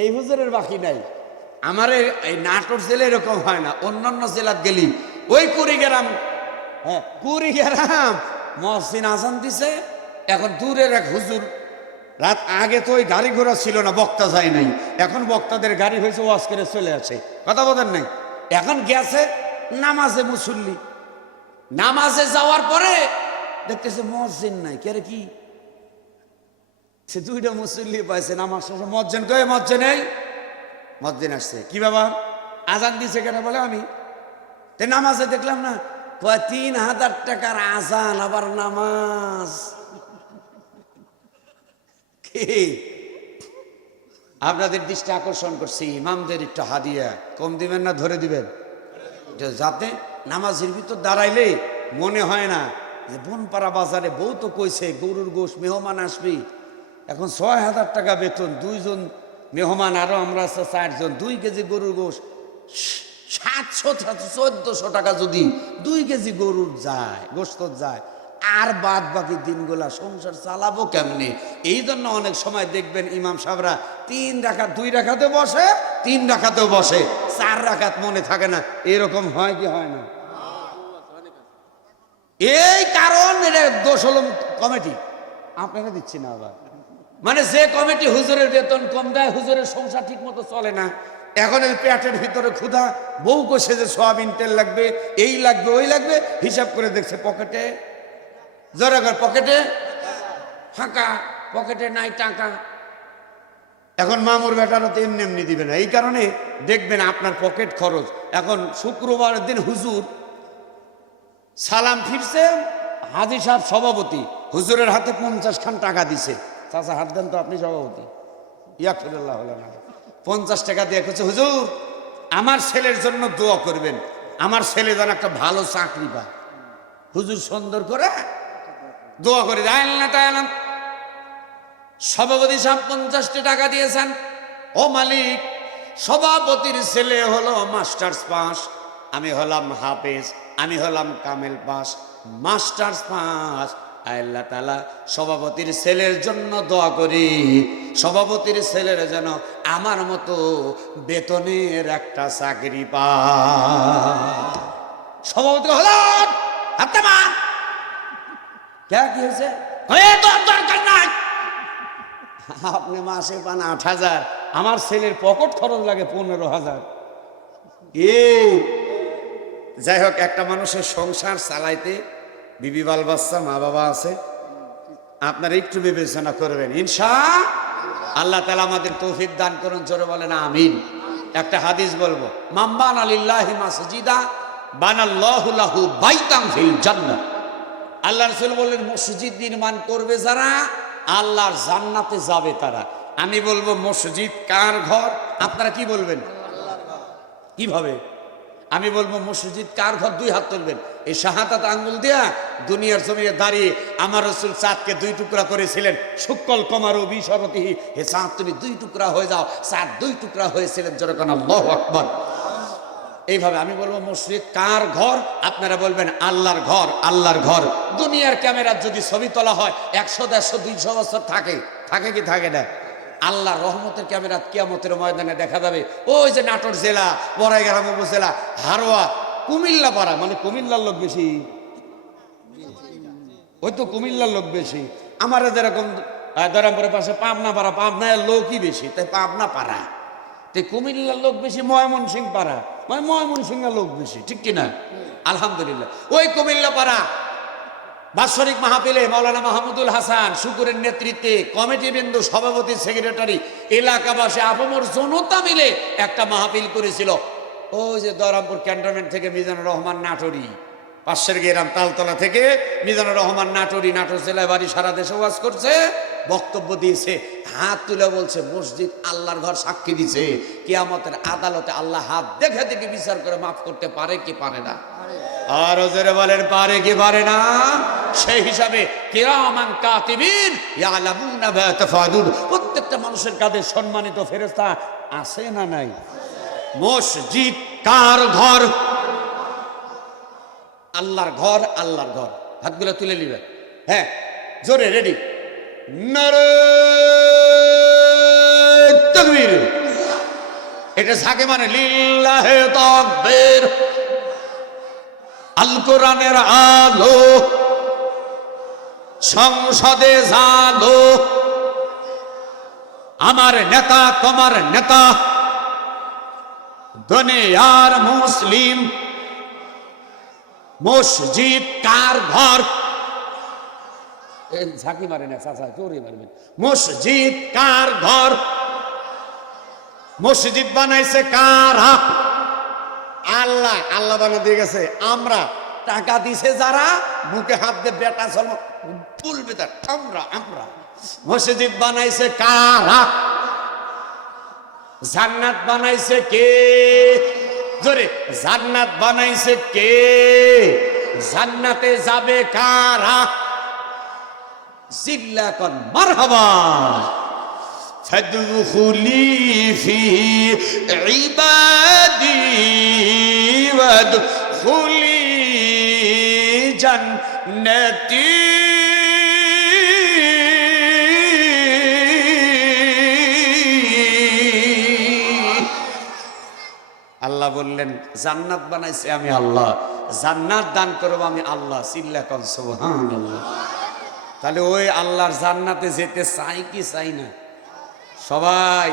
এই হুজুরের বাকি নাই। আমার এই নাটোর জেলে এরকম হয় না, অন্যান্য জেলাত গেলি ওই কুড়িগ্রাম, কুড়িগ্রাম মুয়াজ্জিন আজান দিছে। এখন দূরের এক হুজুর, রাত আগে তো ওই গাড়ি ঘোড়া ছিল না, বক্তা যায় নাই, এখন বক্তাদের গাড়ি হয়েছে, ওয়াজ করে চলে আসে। কথা বলেন নাই? এখন গেছে নামাজে, মুসল্লি নামাজে যাওয়ার পরে দেখতেছে মুয়াজ্জিন নাই। কে রে, কি সে 2টা মুসল্লি পাইছে নামাজ শেষে। মুয়াজ্জিন কই? মুয়াজ্জিন নেই। মুয়াজ্জিন আসছে, কি বাবা আজান দিছে কেন? বলে আমি তে নামাজে দেখলাম না। কয় 3000 টাকার আজান আবার নামাজ। কি আপনাদের দৃষ্টি আকর্ষণ করছি, ইমামদের একটু হাদিয়া কম দিবেন না ধরে দিবেন, যাতে নামাজের ভিতর দাঁড়াইলে মনে হয় না যে বনপাড়া বাজারে বউ তো কইছে গরুর গোশ মেহমান আসবি। এখন 6000 টাকা বেতন, 2 জন মেহমান, আরো আমরা 4 জন, 2 কেজি গরুর গোশ 700-1400 টাকা যদি 2 কেজি গরুর যায়, গোশত যায়, আর বাদ বাকি দিনগুলা সংসার চালাবো কেমনে? এই জন্য অনেক সময় দেখবেন ইমাম সাহেবরা 3 রাকাত 2 রাকাতে বসে, 3 রাকাতেও বসে, 4 রাকাত মনে থাকে না। এরকম হয় কি হয় না? এই কারণ এটা দোষ হলো কমিটি, আপনাকে দিচ্ছি না। আবার মানে যে কমিটি হুজুরের বেতন কম দেয়, হুজুরের সংসার ঠিক মতো চলে না। এখন এই পেটের ভিতরে ক্ষুধা, বউ কষে যে সয়াবিন তেল লাগবে, এই লাগবে, ওই লাগবে, হিসাব করে দেখছে পকেটে, জোরে করে পকেটে ফাঁকা, পকেটে নাই টাকা। এখন মামুর বেটারও তো এমনি এমনি দিবে না, এই কারণে দেখবেন আপনার পকেট খরচ। এখন শুক্রবার দিন হুজুর সালাম ফিরছে, হাজি সাহেব সভাপতি, হুজুরের হাতে 50 খান টাকা দিছে। চাচা হাত দেন তো, আপনি সভাপতি। ইয়াকুল্লাহ হলো না, 50 টাকা দিয়ে বলছে, হুজুর আমার ছেলের জন্য দোয়া করবেন, আমার ছেলে যেন একটা ভালো চাকরি পায়। হুজুর সুন্দর করে দোয়া করে আল্লাহ। সভাপতি সাহেব 50 টাকা দিয়েছেন। ও মালিক, সভাপতির ছেলে হলো মাস্টার্স পাস, আমি হলাম হাফেজ, আমি হলাম কামেল পাস, মাস্টার্স পাস। আল্লাহ তাআলা সভাপতির ছেলের জন্য দোয়া করি, সভাপতির ছেলের যেন আমার মতো বেতনের একটা চাকরি পায়। সভাপতি হলো কি হয়েছে? দরকার নাই, আপনি মাসে পান 8,000, আমার ছেলের পকেট খরচ লাগে 15,000। যাই হোক, একটা মানুষের সংসার চালাইতে বিবি বাল বাচ্চা মা বাবা আছে, আপনারা একটু বিবেচনা করবেন। ইনশাআল্লাহ তাআলা আমাদের তৌফিক দান করুন, জোরে বলেন আমিন। একটা হাদিস বলবো, মাম্বান আলিল্লাহি মাসজিদা বানাল্লাহু লাহু বাইতান ফিল জান্নাহ। আল্লাহ রাসূল বললেন, মসজিদ নির্মাণ করবে যারা আল্লাহর জান্নাতে যাবে তারা। আমি বলবো মসজিদ কার ঘর? আপনারা কি বলবেন? কিভাবে? আমি বলবো মসজিদ কার ঘর? 2 হাত তুলবেন, এই শাহাদাত আঙ্গুল দিয়া দুনিয়ার জমিনে দাঁড়িয়ে আমার রাসূল চাঁদকে 2 টুকরা করেছিলেন। শুক্কল কমারু বিশরতিহি, হে চাঁদ তুমি 2 টুকরা হয়ে যাও। চাঁদ 2 টুকরা হয়েছিলেন, জোরে কোন আল্লাহু আকবার। এইভাবে আমি বলবো মসজিদ কার ঘর? আপনারা বলবেন আল্লাহর ঘর, আল্লাহর ঘর। দুনিয়ার ক্যামেরার যদি ছবি তোলা হয় 100, 150, 200 বছর থাকে কি থাকে না? আল্লাহর রহমতের ক্যামেরা কিয়ামতের ময়দানে দেখা যাবে। ওই যে নাটোর জেলা, বড়াইগ্রাম উপজেলা, হারোয়া, কুমিল্লা পাড়া, মানে কুমিল্লার লোক বেশি, ওই তো কুমিল্লার লোক বেশি। আমার যেরকম দরামপুরের পাশে পাবনা পাড়া, পাবনার লোকই বেশি, তাই পাবনা পাড়া। তাই কুমিল্লার লোক বেশি, ময়মনসিংহ পাড়া মানে ময়মনসিংহের লোক বেশি, ঠিক কিনা? আলহামদুলিল্লাহ। ওই কুমিল্লা পাড়া বাৎসরিক মাহফিলে মাওলানা মাহমুদুল হাসান শুকুরের নেতৃত্বে কমিটি বিন্দু, সভাপতি, সেক্রেটারি, এলাকাবাসী, আপামর জনতা মিলে একটা মাহফিল করেছিল। ওই যে দরামপুর ক্যান্টনমেন্ট থেকে মিজানুর রহমান নাটোরি, পাশের গ্রাম তালতলা থেকে মিজানুর রহমান নাটোরি, নাটোর জেলায় বাড়ি, সারা দেশে ওয়াজ করছে, বক্তব্য দিয়েছে, হাত তুলে বলছে মসজিদ আল্লাহর ঘর, সাক্ষী দিছে কিয়ামতের আদালতে আল্লাহ হাত দেখে দেখে বিচার করে মাফ করতে পারে কি পারে না? আর জোরে বলেন পারে কি পারে না? সেই হিসাবে কিরামান কাতিবিন ইয়ালামুনা মা তাফআলুন, প্রত্যেকটা মানুষের কাঁধে সম্মানিত ফেরেশতা আছে না নাই? মসজিদ কার ঘর? আল্লাহর ঘর, আল্লাহর ঘর। হাতগুলো তুলে নিবে, হ্যাঁ জোরে, রেডি, নারে তাকবীর। এটা সাকে মানে লিল্লাহে তাকবীর। আল কোরআনের আলো সংসদে জালো, আমার নেতা তোমার নেতা, দুনিয়ার মুসলিম। মসজিদ কার ঘর? ঝাঁকি মারে না চাচা, জোরে মারবেন। মসজিদ কার ঘর? মসজিদ বানাইছে কারা? আল্লাহ। আল্লাহ বানিয়ে দিয়ে গেছে, আমরা টাকা দিছে যারা, বুকে হাত দিয়ে বেটা চল তুলবে তার, আমরা। মসজিদ বানাইছে কারা? জান্নাত বানাইছে কে? জোরে, জান্নাত বানাইছে কে? জান্নাতে যাবে কারা? জিল্লা কন মারহাবা। ফাদখুলি ফি ইবাদি ওয়াদখুলি জান্নাতি। আল্লাহ বললেন জান্নাত বানাইছে আমি আল্লাহ, জান্নাত দান করবো আমি আল্লাহ। চিল্লা কন সুবহানাল্লাহ। তাহলে ওই আল্লাহর জান্নাতে যেতে চাই কি চাই না? সবাই